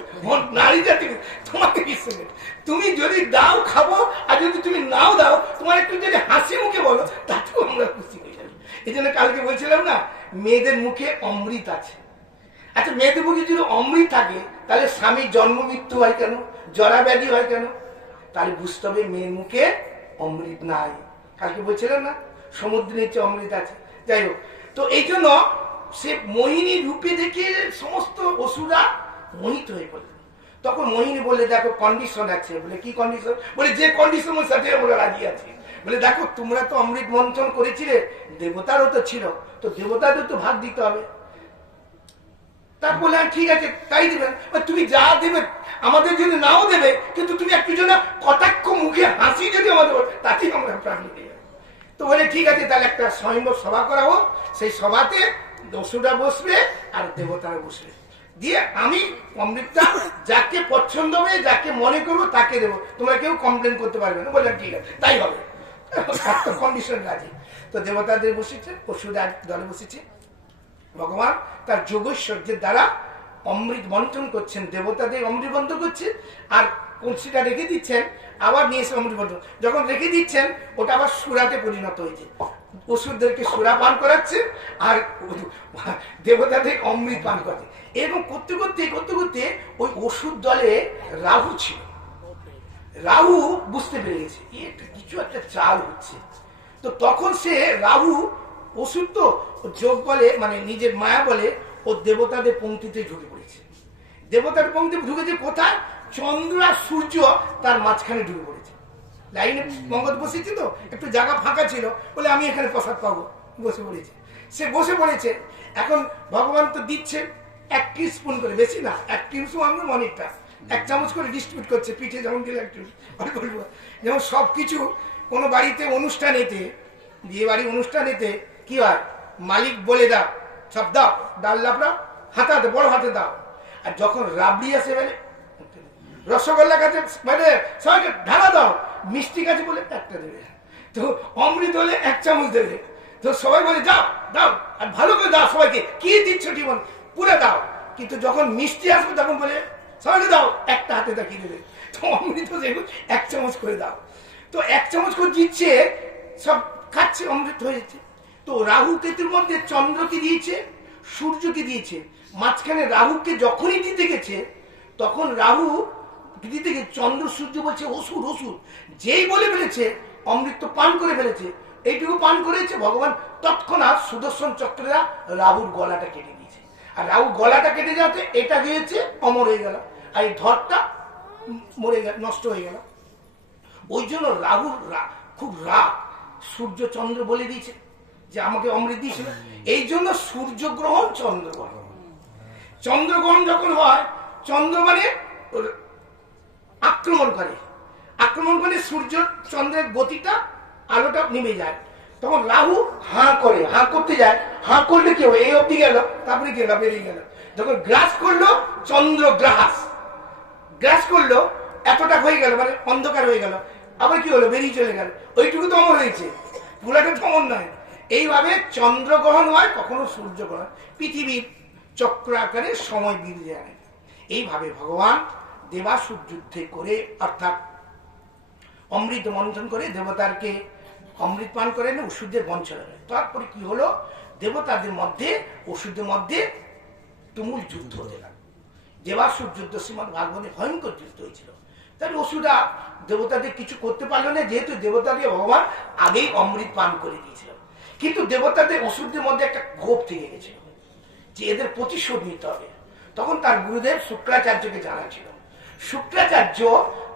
নারী জাতিকে তোমাকে বিশ্বাস করি, তুমি যদি দাও খাবো, আর যদি তুমি নাও দাও, তোমার একটু যদি হাসি মুখে বলো, তাতেও আমরা খুশি হয়ে যাবো। এই জন্য কালকে বলছিলাম না, মেয়েদের মুখে অমৃত আছে। আচ্ছা, মেয়েদের মুখে যদি অমৃত থাকে, তাহলে স্বামীর জন্ম মৃত্যু হয় কেন, জরা ব্যাধি হয় কেন? তাহলে বুঝতে হবে মেয়ের মুখে অমৃত নাই। কালকে বলছিলাম না, সমুদ্রের চেয়ে অমৃত আছে। যাই হোক, তো এই জন্য সে মোহিনী রূপে দেখে সমস্ত অসুরা মোহিত হয়ে পড়ল। তখন মোহিনী বললে দেখো কন্ডিশন আছে। বলে কি কন্ডিশন? বলে যে কন্ডিশনের সাথে আমরা রাজি আছি। বলে দেখো তোমরা তো অমৃত মন্থন করেছিলে, দেবতারও তো ছিল, তো দেবতাদের তো ভাগ দিতে হবে। তার বলে ঠিক আছে তাই দেবেন, তুমি যা দেবে আমাদের জন্য নাও দেবে, কিন্তু তুমি একটু যেন কটাক্ষ মুখে হাসি যদি আমাদের, তাতেই আমরা প্রাণ নিতে যাবো। তো বলে ঠিক আছে, তাহলে একটা স্বয়ম্বর সভা করা হোক, সেই সভাতে দস্যুরা বসবে আর দেবতারা বসবে, দিয়ে আমি অমৃতটা যাকে পছন্দ হবে, যাকে মনে করবো তাকে দেবো, তোমরা কেউ কমপ্লেন করতে পারবে না। বললাম ঠিক আছে তাই হবে, একটা কন্ডিশন রাজি। তো দেবতাদের বসেছে, পশুরা দলে বসেছে। ভগবান তার যোগৈশ্বর্যের দ্বারা অমৃত বন্টন করছেন, দেবতাদের অমৃত বন্টন করছেন, আর কলসিটা রেখে দিচ্ছেন, আবার নিয়ে এসে অমৃত বন্টন। যখন রেখে দিচ্ছেন, ওটা আবার সুরাতে পরিণত হয়েছে, অসুরদেরকে সুরা পান করাচ্ছে আর দেবতাদের অমৃত পান করছে। এরকম করতে করতে করতে করতে ওই অসুর দলে রাহু ছিল। রাহু বুঝতে পেরে গেছে কিছু একটা চাল হচ্ছে। তো তখন সে রাহু অসুর তো যোগ বলে, মানে নিজের মায়া বলে, ও দেবতাদের পঙ্ক্তিতে ঢুকে পড়েছে। দেবতার পঙ্ক্তিতে ঢুকেছে কোথায়? চন্দ্র আর সূর্য তার মাঝখানে ঢুকে পড়েছে। লাইনে মঙ্গল বসেছে, তো একটু জায়গা ফাঁকা ছিল বলে আমি এখানে প্রসাদ পাবো, বসে পড়েছে। সে বসে পড়েছে। এখন ভগবান তো দিচ্ছে 1 টিস্পুন করে, বেশি না, 1 টিস্পুন আমরা অনেকটা, 1 চামচ করে ডিস্ট্রিবিউট করছে। পিঠে যেমন দিলে একটু বলবো, যেমন সবকিছু কোনো বাড়িতে অনুষ্ঠানেতে, বিয়ে বাড়ি অনুষ্ঠানেতে কি হয়, মালিক বলে দাও সব দাও, ডাল লাবড়া হাতাতে বড় হাতে দাও। আর যখন রাবড়ি আসে বলে, রসগোল্লা কাছে মানে সবাইকে ঢালা দাও, মিষ্টি কাছে বলে একটা দেবে, তো অমৃত হলে 1 চামচ দেবে। তো সবাই বলে যাও দাও, আর ভালো করে দাও, সবাইকে কি দিচ্ছ জীবন পুরো দাও। কিন্তু যখন মিষ্টি আসবে তখন বলে সবাইকে দাও, একটা হাতে দেখিয়ে দেবে। তো অমৃত যেগুলো 1 চামচ করে দাও, তো 1 চামচ করে দিচ্ছে, সব খাচ্ছে, অমৃত হয়ে যাচ্ছে। তো রাহু কেতুর মধ্যে চন্দ্রকে দিয়েছে, সূর্যকে দিয়েছে, মাঝখানে রাহুকে যখনই দিতে গেছে, তখন রাহু দিতে গিয়ে চন্দ্র সূর্য বলছে অসুর অসুর, যেই বলে ফেলেছে অমৃত পান করে ফেলেছে, এইটুকু পান করেছে, ভগবান তৎক্ষণাৎ সুদর্শন চক্রেরা রাহুর গলাটা কেটে দিয়েছে। আর রাহু গলাটা কেটে যাচ্ছে, এটা গিয়েছে অমর হয়ে গেল, আর এই ধরটা মরে গেল, নষ্ট হয়ে গেল। ওই জন্য রাহুর খুব রাগ, সূর্য চন্দ্র বলে দিয়েছে যে আমাকে অমৃত দিয়েছিল। এই জন্য সূর্যগ্রহণ চন্দ্রগ্রহণ, চন্দ্রগ্রহণ যখন হয়, চন্দ্র মানে আক্রমণ করে, আক্রমণ করে সূর্য চন্দ্রের গতিটা, আলোটা নেমে যায়, তখন রাহু হাঁ করে, হাঁ করতে যায়, হাঁ করলে কি হবে, এই অব্দি গেল, তারপরে কি হলো, বেরিয়ে গেল। যখন গ্রাস করলো, চন্দ্র গ্রাস করলো, এতটা হয়ে গেল, মানে অন্ধকার হয়ে গেল, আবার কি হলো, বেরিয়ে চলে গেল, ওইটুকু তো অমর হয়েছে, পুরাটা তো অমর নয়। এইভাবে চন্দ্রগ্রহণ হয়, কখনো সূর্যগ্রহণ, পৃথিবীর চক্র আকারে সময় বিধে যায়। এইভাবে ভগবান দেবাসুর যুদ্ধে করে, অর্থাৎ অমৃত মন্থন করে দেবতারকে অমৃত পান করেন, ওষুধের বঞ্চনা হয়। তারপরে কি হলো, দেবতাদের মধ্যে ওষুধের মধ্যে তুমুল যুদ্ধ হতে লাগলো। দেবাসুর যুদ্ধ শ্রীমদ ভাগবতে ভয়ঙ্কর যুদ্ধ হয়েছিল। তাই ওষুধা দেবতাদের কিছু করতে পারলো না, যেহেতু দেবতাকে ভগবান আগেই অমৃত পান করে দিয়েছিল। কিন্তু দেবতাদের ওষুধের মধ্যে একটা ক্ষোভ থেকে গেছিল যে এদের প্রতিশোধ নিতে হবে। তখন তার গুরুদেব শুক্রাচার্যকে জানাচ্ছিল। শুক্রাচার্য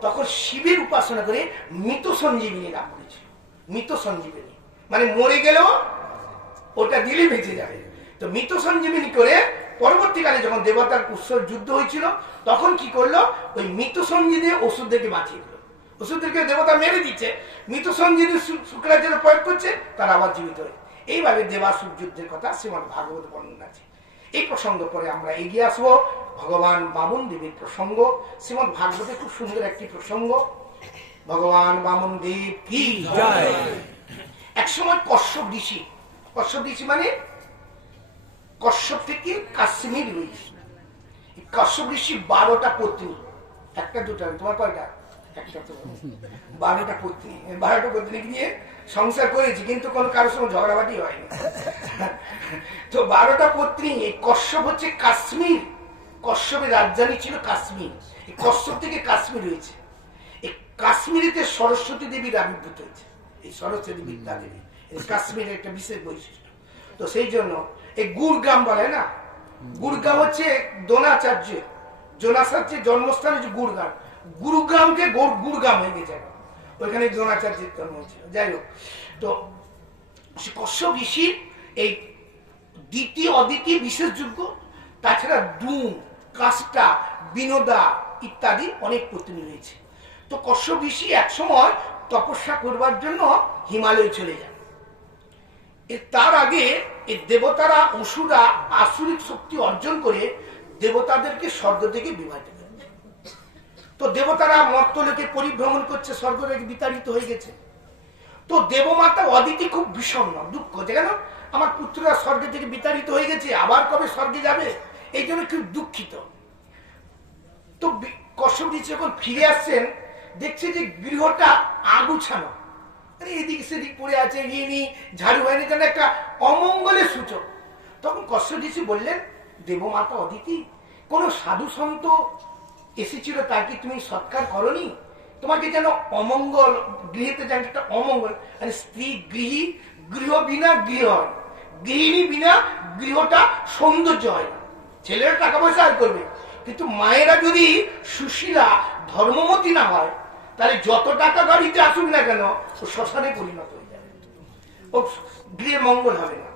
তখন শিবের উপাসনা করে মৃত সঞ্জীবিনী লাভ করেছিল। মৃত সঞ্জীবিনী মানে মরে গেলেও ওটা দিলে বেঁচে যাবে। তো মৃত সঞ্জীবিনী করে পরবর্তীকালে যখন দেবতার উৎসব যুদ্ধ হয়েছিল, তখন কি করলো, ওই মৃত সঞ্জীবনী ওষুধদেরকে বাঁচিয়ে দিল। ওষুধদেরকে দেবতা মেরে দিচ্ছে, মৃত সঞ্জীবনী শুক্রাচার্য প্রয়োগ করছে, তারা আবার জীবিত হয়ে। এইভাবে দেবাসুর যুদ্ধের কথা শ্রীমদ ভাগবত বর্ণনা আছে। এই প্রসঙ্গ পরে আমরা এগিয়ে আসবো ভগবান বামন দেবীর প্রসঙ্গ। শ্রীমদ ভাগবতে খুব সুন্দর একটি প্রসঙ্গ। ভগবান বামন দেব কি জয়। একসময় কশ্যপ ঋষি মানে কশ্যপ থেকে কাশ্মীর হয়েছে। কশ্যপ ঋষি 12টা পত্নী, একটা দুটা, তোমার কয়টা, একটা তো 12টা পত্নী, 12টা পত্নী নিয়ে সংসার করেছি, কিন্তু কোনো কারোর সঙ্গে ঝগড়াবাটি হয়নি। তো 12টা পত্নী। এই কশ্যপ হচ্ছে কাশ্মীর, কশ্যপের রাজধানী ছিল কাশ্মীর। এই কশ্যপ থেকে কাশ্মীর হয়েছে। এই কাশ্মীরিতে সরস্বতী দেবীর আবির্ভূত হয়েছে। এই সরস্বতী বিদ্যা দেবী কাশ্মীরের একটা বিশেষ বৈশিষ্ট্য। তো সেই জন্য এই গুরগ্রাম বলে না, গুরগ্রাম হচ্ছে জোনাচার্যের জন্মস্থান হচ্ছে গুরগ্রাম। গুরুগ্রামকে গুরগ্রাম হয়ে গেছে, ওইখানে দ্রোণাচার্যের জন্ম হয়েছিল। যাই হোক, তো কশ্যপ ঋষির এই দ্বিতীয় অদ্বিতীয় বিশেষযোগ্য, তাছাড়া ডুম, কাষ্টা, বিনোদা ইত্যাদি অনেক পত্নী রয়েছে। তো কশ্যপ ঋষি একসময় তপস্যা করবার জন্য হিমালয়ে চলে যান। তার আগে এই দেবতারা, অসুরা আসুরিক শক্তি অর্জন করে দেবতাদেরকে স্বর্গ থেকে বিভাজিত করেছে। তো দেবতারা মর্তলোকে পরিভ্রমণ করছে, স্বর্গ থেকে বিতাড়িত হয়ে গেছে। তো দেবমাতা অদিতি খুব বিষণ্ণ, দুঃখ, যে কেন আমার পুত্ররা স্বর্গ থেকে বিতাড়িত হয়ে গেছে, আবার কবে স্বর্গে যাবে, এই জন্য খুব দুঃখিত। তো কশ্যপ ঋষি যখন ফিরে আসছেন, দেখছে যে গৃহটা আগুছানো, এদিক সেদিক পড়ে আছে, ঋণী ঝাড়ু হয়নি, কেন একটা অমঙ্গলের সূচক। তখন কশ্যপ ঋষি বললেন, দেবমাতা অদিতি, কোন সাধু সন্ত এসেছিল, তাকে তুমি সৎকার করনি? তোমাকে যেন অমঙ্গল, গৃহেতে যেন একটা অমঙ্গল, মানে স্ত্রী গৃহী, গৃহ বিনা গৃহ হয়, গৃহিণী বিনা গৃহটা সৌন্দর্য হয় না। ছেলেরা টাকা পয়সা আয় করবে, কিন্তু মায়েরা যদি সুশীলা ধর্মমতী না হয়, তাহলে যত টাকা গাড়িতে আসুক না কেন, ও শ্মশানে পরিণত হয়ে যাবে, ও গৃহে মঙ্গল হবে না।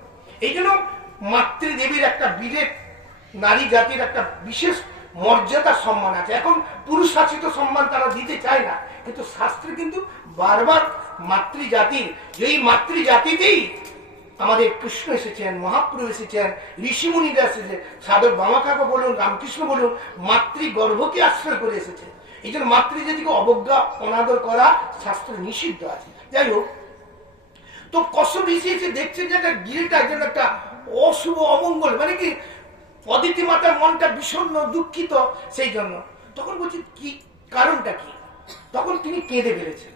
এই জন্য মাতৃদেবীর একটা বিবেক, নারী জাতির একটা বিশেষ মর্যাদা, সম্মান আছে। এখন পুরুষ শাসিত সম্মান তারা দিতে চায় না, কিন্তু শাস্ত্রে কিন্তু বারবার মাতৃজাতির, এই মাতৃজাতিতেই আমাদের কৃষ্ণ এসেছেন, মহাপ্রভু এসেছেন, ঋষিমুনিরা এসেছেন, সাধক বামাকাকা বলুন, রামকৃষ্ণ বলুন, মাতৃগর্ভকে আশ্রয় করে এসেছে। এই জন্য মাতৃজাতিকে অবজ্ঞা, অনাদর করা শাস্ত্রে নিষিদ্ধ আছে। যাই হোক, তো কশ্যপ ঋষি এসে দেখছে যে একটা গৃহটা যেন একটা অশুভ, অমঙ্গল, মানে কি অদিতি মাতার মনটা বিষণ্ণ, দুঃখিত। সেই জন্য তখন বলছি কি কারণটা কি, তখন তিনি কেঁদে ফেলেছেন।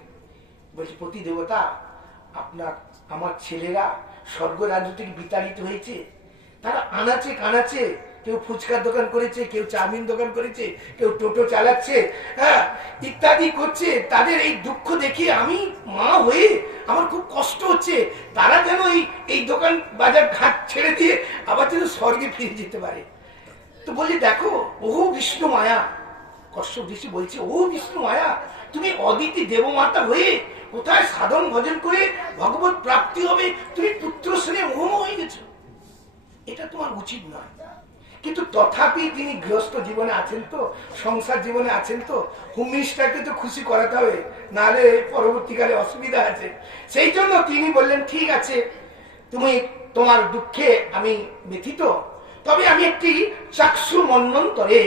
বলছি, প্রতি দেবতা, আমার ছেলেরা স্বর্গ রাজ্য থেকে বিতাড়িত হয়েছে, তারা আনাচে কানাচে, কেউ ফুচকার দোকান করেছে, কেউ চাউমিন দোকান করেছে, কেউ টোটো চালাচ্ছে, হ্যাঁ, ইত্যাদি করছে। তাদের এই দুঃখ দেখে আমি মা হয়ে আমার খুব কষ্ট হচ্ছে। তারা যেন এই দোকান বাজার ঘাট ছেড়ে দিয়ে আবার যেন স্বর্গে ফিরে যেতে পারে। তো বলি দেখো, ও বিষ্ণু মায়া, কশ্যপ ঋষি বলছে, ও বিষ্ণু মায়া, তুমি অদিতি দেবমাতা হয়ে কোথায় সাধন ভজন করে ভগবত প্রাপ্তি হবে, তুমি পুত্র স্নেহে মোহ হয়ে গেছো, এটা তোমার উচিত নয়। কিন্তু তথাপি তিনি গৃহস্থ জীবনে আছেন তো, সংসার জীবনে আছেন তো, হোম মিনিস্টারকে তো খুশি করাতে হবে, নাহলে পরবর্তীকালে অসুবিধা আছে। সেই জন্য তিনি বললেন, ঠিক আছে, তুমি তোমার দুঃখে আমি ব্যথিত, তবে আমি একটি চাক্ষু মন্বন্তরে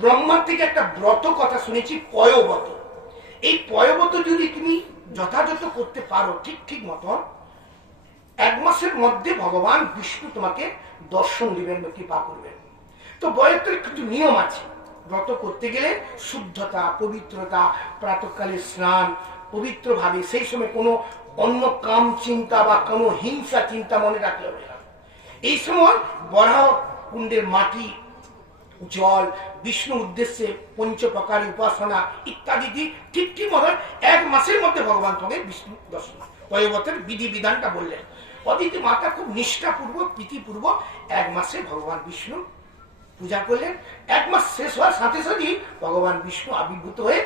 ব্রহ্মার থেকে একটা ব্রত কথা শুনেছি, পয়ব্রত। এই পয়ব্রত যদি তুমি যথাযথ করতে পারো ঠিক ঠিক মতন, 1 মাসের মধ্যে ভগবান বিষ্ণু তোমাকে দর্শন দিবেন বা কৃপা করবেন। তো বয়সের কিছু নিয়ম আছে। ব্রত করতে গেলে শুদ্ধতা, পবিত্রতা, প্রাতঃকালে স্নান, পবিত্র ভাবে, সেই সময় কোনো অন্য কাম চিন্তা বা কোনো হিংসা চিন্তা মনে রাখলে হবে না। এই সময় বরাহ কুণ্ডের মাটি, জল, বিষ্ণু উদ্দেশ্যে পঞ্চপ্রকার উপাসনা ইত্যাদি ঠিক ঠিক মতো 1 মাসের মধ্যে ভগবান তোমাকে বিষ্ণু দর্শন, পয়ব্রতের বিধি বিধানটা বললেন। অদিতি মাতা খুব নিষ্ঠাপূর্বক প্রীতিপূর্বক 1 মাসে ভগবান বিষ্ণু পূজা করলেন। 1 মাস শেষ হওয়ার সাথে সাথেই ভগবান বিষ্ণু আবির্ভূত হয়ে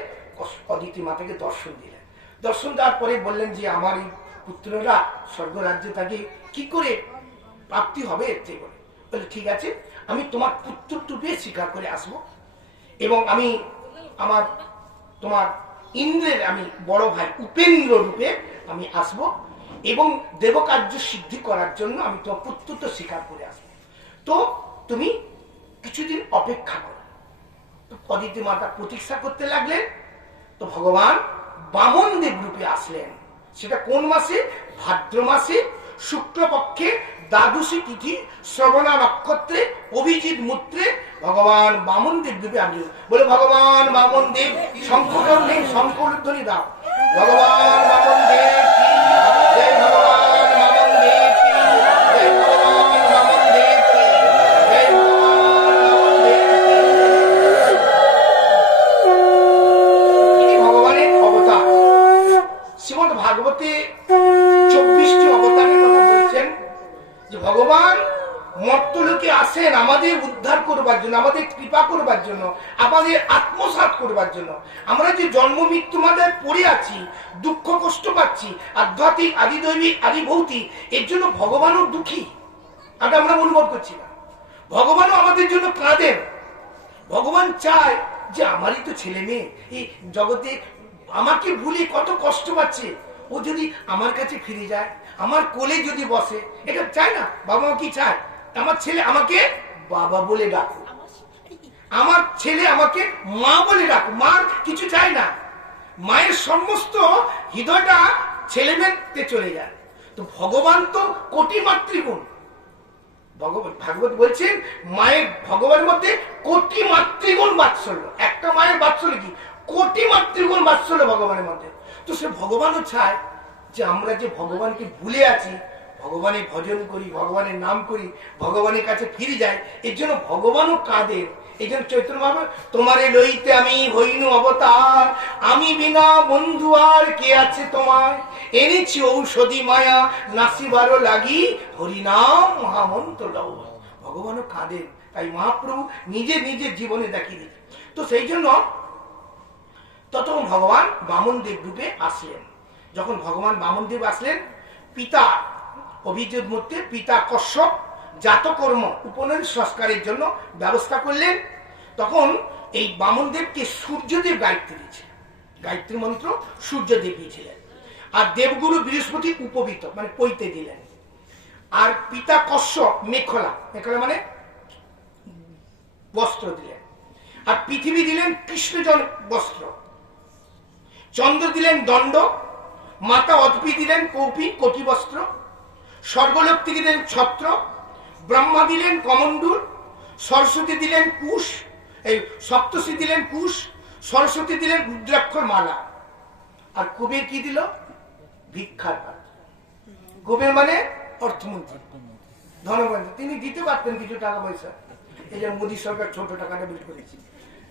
অদিতি মাতাকে দর্শন দিলেন। দর্শন দেওয়ার পরে বললেন যে আমার এই পুত্ররা স্বর্গরাজ্যে তাকে কি করে প্রাপ্তি হবে, বলে ঠিক আছে, আমি তোমার পুত্র রূপে স্বীকার করে আসব, এবং আমি আমার তোমার ইন্দ্রের আমি বড় ভাই উপেন্দ্র রূপে আমি আসব, এবং দেবকার্য সিদ্ধি করার জন্য আমি তোমার পুত্রত্ব স্বীকার করে আসবো। তো তুমি কিছুদিন অপেক্ষা করো। তো অদিতি মাতা প্রতীক্ষা করতে লাগলেন। তো ভগবান বামন দেব রূপে আসলেন। সেটা কোন মাসে? ভাদ্র মাসে শুক্লপক্ষে দ্বাদশী তিথি শ্রবণা নক্ষত্রে অভিজিৎ মূত্রে ভগবান বামন দেব রূপে আবির্ভূত। বলে ভগবান বামন দেব, শঙ্খধ্বনি দাও, ভগবান বামন দেব কি জয়, ভগবান বামন দেব কি জয়, ভগবান বামন দেব কি জয়, ভগবান বামন দেব কি। ইনি ভগবানের অবতার। শ্রীমদ্ ভাগবতে 24টি অবতারের কথা বলছেন, যে ভগবান মর্তলোকে আসেন আমাদের উদ্ধার করবার জন্য, আমাদের কৃপা করবার জন্য, আমাদের আত্মসাৎ করবার জন্য। আমরা যে জন্ম মৃত্যু মাদের পড়ে আছি, দুঃখ কষ্ট পাচ্ছি, আধ্যাত্মিক আদি দৈবিক আদি ভৌতিক, এর জন্য ভগবানও দুঃখী, এটা আমরা অনুভব করছি না। ভগবানও আমাদের জন্য কাঁদেন। ভগবান চায় যে আমারই তো ছেলে মেয়ে এই জগতে আমাকে ভুলে কত কষ্ট পাচ্ছে, ও যদি আমার কাছে ফিরে যায়, আমার কোলে যদি বসে, এটা চায় না? বাবা মা কি চায়? আমার ছেলে আমাকে বাবা বলে ডাকুক, আমার ছেলে আমাকে মা বলে ডাকুক, মার কিছু চায় না। মায়ের সমস্ত হৃদয়টা ছেলে মেয়েতে চলে যায়। তো ভগবান তো কোটি মাতৃগুণ। ভাগবত বলছেন মায়ের, ভগবানের মধ্যে কোটি মাতৃগুণ বাৎসল্য। একটা মায়ের বাৎসল্য কি? কোটি মাতৃগুণ বাৎসল্য ভগবানের মধ্যে। তো সে ভগবানও চায় যে আমরা যে ভগবানকে ভুলে আছি, ভগবানের ভজন করি, ভগবানের নাম করি, ভগবানের কাছে ফিরে যাই, এর জন্য ভগবানও কাঁদে। এই জন্য চৈতন্য মহাপ্রভু, তোমারে লইতে আমি হইনু অবতার, আমি বিনা বন্ধু আর কে আছে তোমার, এনেছি ঔষধি মায়া নাসিবারও লাগি, হরিনাম মহামন্ত্র লও। ভগবানও কাঁদেন। তাই মহাপ্রভু নিজে নিজের জীবনে দেখিয়ে দিতেন। তো সেই জন্য তখন ভগবান বামন দেব রূপে আসলেন। যখন ভগবান বামন দেব আসলেন, পিতা অভিজিৎ মূর্তি, পিতা কশ্যপ জাতকর্ম উপনয়ন সংস্কারের জন্য ব্যবস্থা করলেন। তখন এই বামন দেবকে সূর্যদেব গায়ত্রী দিয়েছিলেন, গায়ত্রী মন্ত্র সূর্যদেব দিয়েছিলেন। আর দেবগুরু বৃহস্পতি উপবিত মানে পৈতে দিলেন। আর পিতা কশ্যপ মেখলা, মেখলা মানে বস্ত্র দিলেন। আর পৃথিবী দিলেন কৃষ্ণজন বস্ত্র, চন্দ্র দিলেন দণ্ড, মাতা অদ্বি দিলেন কৌপি কোটি বস্ত্র, স্বর্গলোক থেকে দিলেন ছত্র, ব্রহ্মা দিলেন কমণ্ডুল, সরস্বতী দিলেন কুশ, এই সপ্তর্ষি দিলেন কুশ, সরস্বতী দিলেন রুদ্রাক্ষর মালা। আর কুবের কি দিল? ভিক্ষার পাত্র। কুবের মানে অর্থমন্ত্রী, ধনমন্ত্রী। তিনি দিতে পারতেন কিছু টাকা পয়সা। এই যে মোদী সরকার ছোট টাকাটা বের করেছি,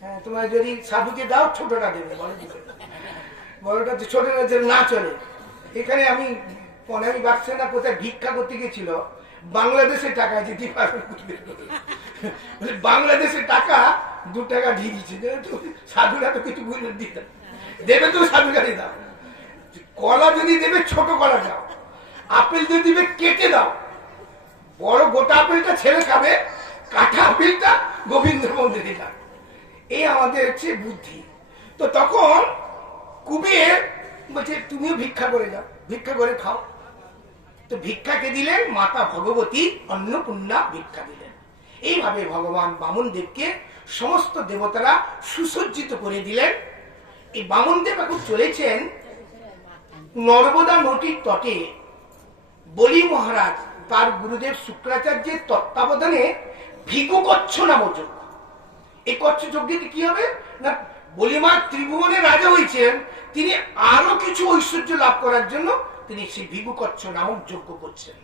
হ্যাঁ, তোমার যদি সাধুকে দাও ছোটটা দেবে, বলে দিতে, বড়টা ছোটটা না চলে। এখানে আমি বাক্সে না কোথায় ভিক্ষা করতে গেছিল, বাংলাদেশের টাকা দিতে পারবে, বাংলাদেশের টাকা 2 টাকা ঢিলছে, সাধুরা তো কিছু বুঝে দিতে দেবে, তো সাধুকারই দাও। কলা যদি দেবে ছোট কলা দাও, আপেল যদি দেবে কেটে দাও, বড় গোটা আপেলটা ছেলে খাবে, কাঁঠা আপেলটা গোবিন্দ মন্দিরে দাও। এই আমাদের হচ্ছে বুদ্ধি। তো তখন কুবের বলছে তুমিও ভিক্ষা করে যাও, ভিক্ষা করে খাও। তো ভিক্ষাকে দিলেন মাতা ভগবতী, অন্নপূর্ণা ভিক্ষা দিলেন। এইভাবে ভগবান বামনদেবকে সমস্ত দেবতারা সুসজ্জিত করে দিলেন। এই বামনদেব এখন চলেছেন নর্মদা নদীর তটে। বলি মহারাজ তার গুরুদেব শুক্রাচার্যের তত্ত্বাবধানে ভিগু কচ্ছ নামক যজ্ঞ। এই কচ্ছ যজ্ঞটি কি হবে না, বলিমা ত্রিভুবনের রাজা হয়েছেন, তিনি আরো কিছু ঐশ্বর্য লাভ করার জন্য তিনি সেই ভিগু কচ্ছ নামক যজ্ঞ করছেন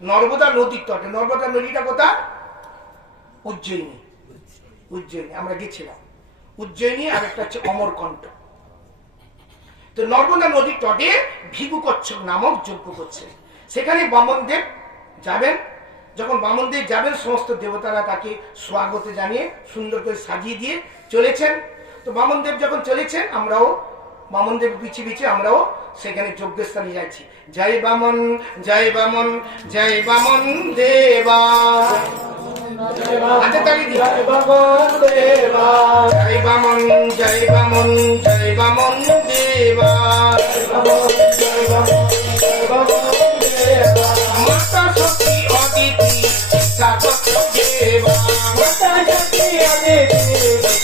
নর্মদা নদীর তটে। নর্মদা নদীটা কোথায়? উজ্জয়িনী। উজ্জয়িনী আমরা গেছিলাম, উজ্জয়িনী। আর একটা হচ্ছে অমরকণ্ঠ। তো নর্মদা নদীর তটে ভিগু কচ্ছ নামক যজ্ঞ করছেন। সেখানে বামনদেব যাবেন। যখন বামনদেব যাবেন, সমস্ত দেবতারা তাকে স্বাগত জানিয়ে সুন্দর করে সাজিয়ে দিয়ে চলেছেন। তো বামনদেব যখন চলেছেন, আমরাও বামনদেব পিছিয়ে পিছিয়ে আমরাও সেখানে যজ্ঞস্থানে যাচ্ছি। জয় বামন, জয় বামন, জয় বামন দেবা। আচ্ছা তালি দিই, জয় বামন দেবা, জয় বামন, জয় বামন, জয় বামন দেবা, জয় বামন, জয় বামন দেবা। মাতা শক্তি অদিতি স্বাগত দেবা, মাতা শক্তি অদিতি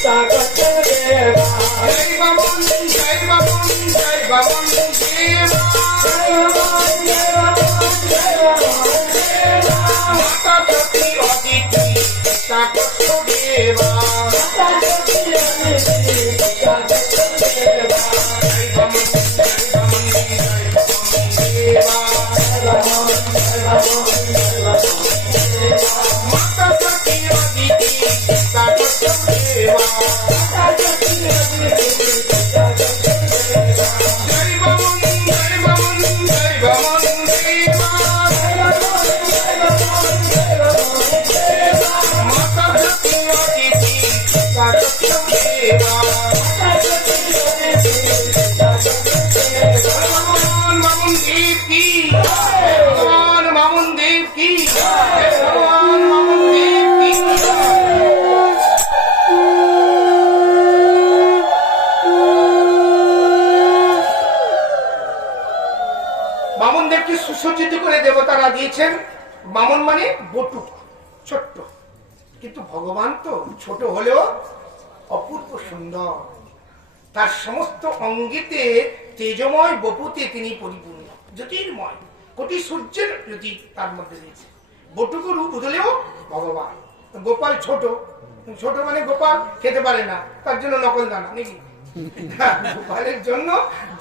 স্বাগত দেবা। জয় বামন, জয় বামন, জয় বামন দেবা, জয় বামন, জয় বামন, জয় বামন দেবা। মাতা শক্তি অদিতি স্বাগত দেবা, মাতা শক্তি অদিতি স্বাগত দেবা। জয় বামন, জয় বামন, জয় বামন দেবা, জয় বামন, জয় বামন, জয় বামন দেবা। মাতা শক্তি অদিতি স্বাগত দেবা, মাতা শক্তি অদিতি স্বাগত দেবা। জয় বামন, জয় বামন, জয় বামন দেবা, জয় বামন, জয় বামন, জয় বামন দেবা। মাতা শক্তি অদিতি স্বাগত দেবা, মাতা শক্তি অদিতি স্বাগত দেবা। ভগবান বামন দেব কি জয়, ভগবান বামন দেব কি জয়, ভগবান বামন দেব কি জয়। বামনদেবকে সুসজ্জিত করে দেবতারা দিয়েছেন। বামন মানে বটুক, ছোট্ট, কিন্তু ভগবান তো ছোট হলেও অপূর্ব সুন্দর। তার সমস্ত অঙ্গেতে তেজময় বপুতে তিনি পরিপূর্ণ, জ্যোতির্ময়, কোটি সূর্যের জ্যোতি তার মধ্যে রয়েছে। বটুক রূপ হলেও ভগবান। গোপাল ছোট, ছোট মানে গোপাল খেতে পারে না, তার জন্য নকল দানা নাকি? গোপালের জন্য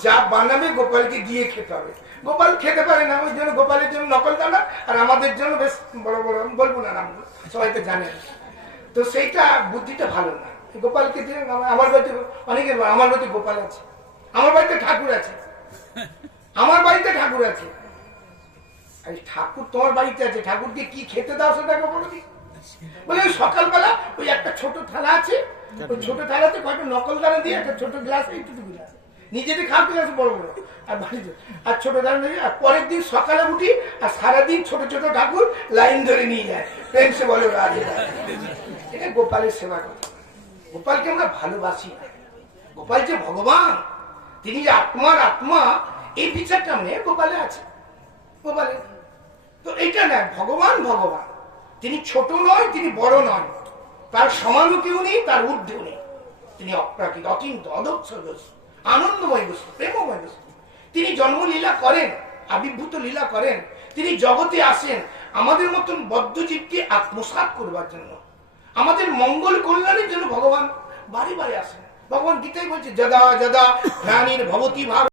যা বানাবে গোপালকে দিয়ে খেতে হবে। গোপাল খেতে পারে না, ওই জন্য গোপালের জন্য নকল দানা, আর আমাদের জন্য বেশ বড় বড়, বলবো না নাম, সবাই তো জানে। তো সেইটা বুদ্ধিটা ভালো না। গোপালকে দিয়ে আমার বাড়িতে অনেকের, আমার বাড়িতে গোপাল আছে, আমার বাড়িতে ঠাকুর আছে, আমার বাড়িতে ঠাকুর আছে। আর ঠাকুর তোমার বাড়িতে আছে, ঠাকুরকে কি খেতে দাও সেটাকে বলো দি। বলে ওই সকালবেলা ওই একটা ছোট থালা আছে, ওই ছোট থালাতে কয়েকটা নকল দানা দিয়ে একটা ছোট গ্লাস, এইটুকু গ্লাস নিজেদের খাওয়া গ্লাস বড় বড়, আর বাড়িতে আর ছোট দানা দিয়ে। আর পরের দিন সকালে উঠি আর সারাদিন ছোট ছোট ঠাকুর লাইন ধরে নিয়ে যায়, প্রেমসে বলে রাজে। এটা গোপালের সেবা কথা। গোপালকে আমরা ভালোবাসি না। গোপাল যে ভগবান, তিনি যে আত্মার আত্মা, এই বিচারটা মানে গোপালে আছে। গোপালে তো এটা না, ভগবান ভগবান, তিনি ছোট নয়, তিনি বড় নয়, তার সমানও কেউ নেই, তার ঊর্ধ্বেও নেই। তিনি অপ্রাকৃত, অচিন্ত, অদক্ষর বস্তু, আনন্দময় বস্তু, প্রেমময় বস্তু। তিনি জন্মলীলা করেন, আবির্ভূত লীলা করেন, তিনি জগতে আসেন আমাদের মতন বদ্ধজীবকে আত্মসাৎ করবার জন্য, আমাদের মঙ্গল কল্যাণের জন্য ভগবান বারে বারে আসেন। ভগবান গীতায় বলছে যদা যদা প্রাণীর ভবতি ভাব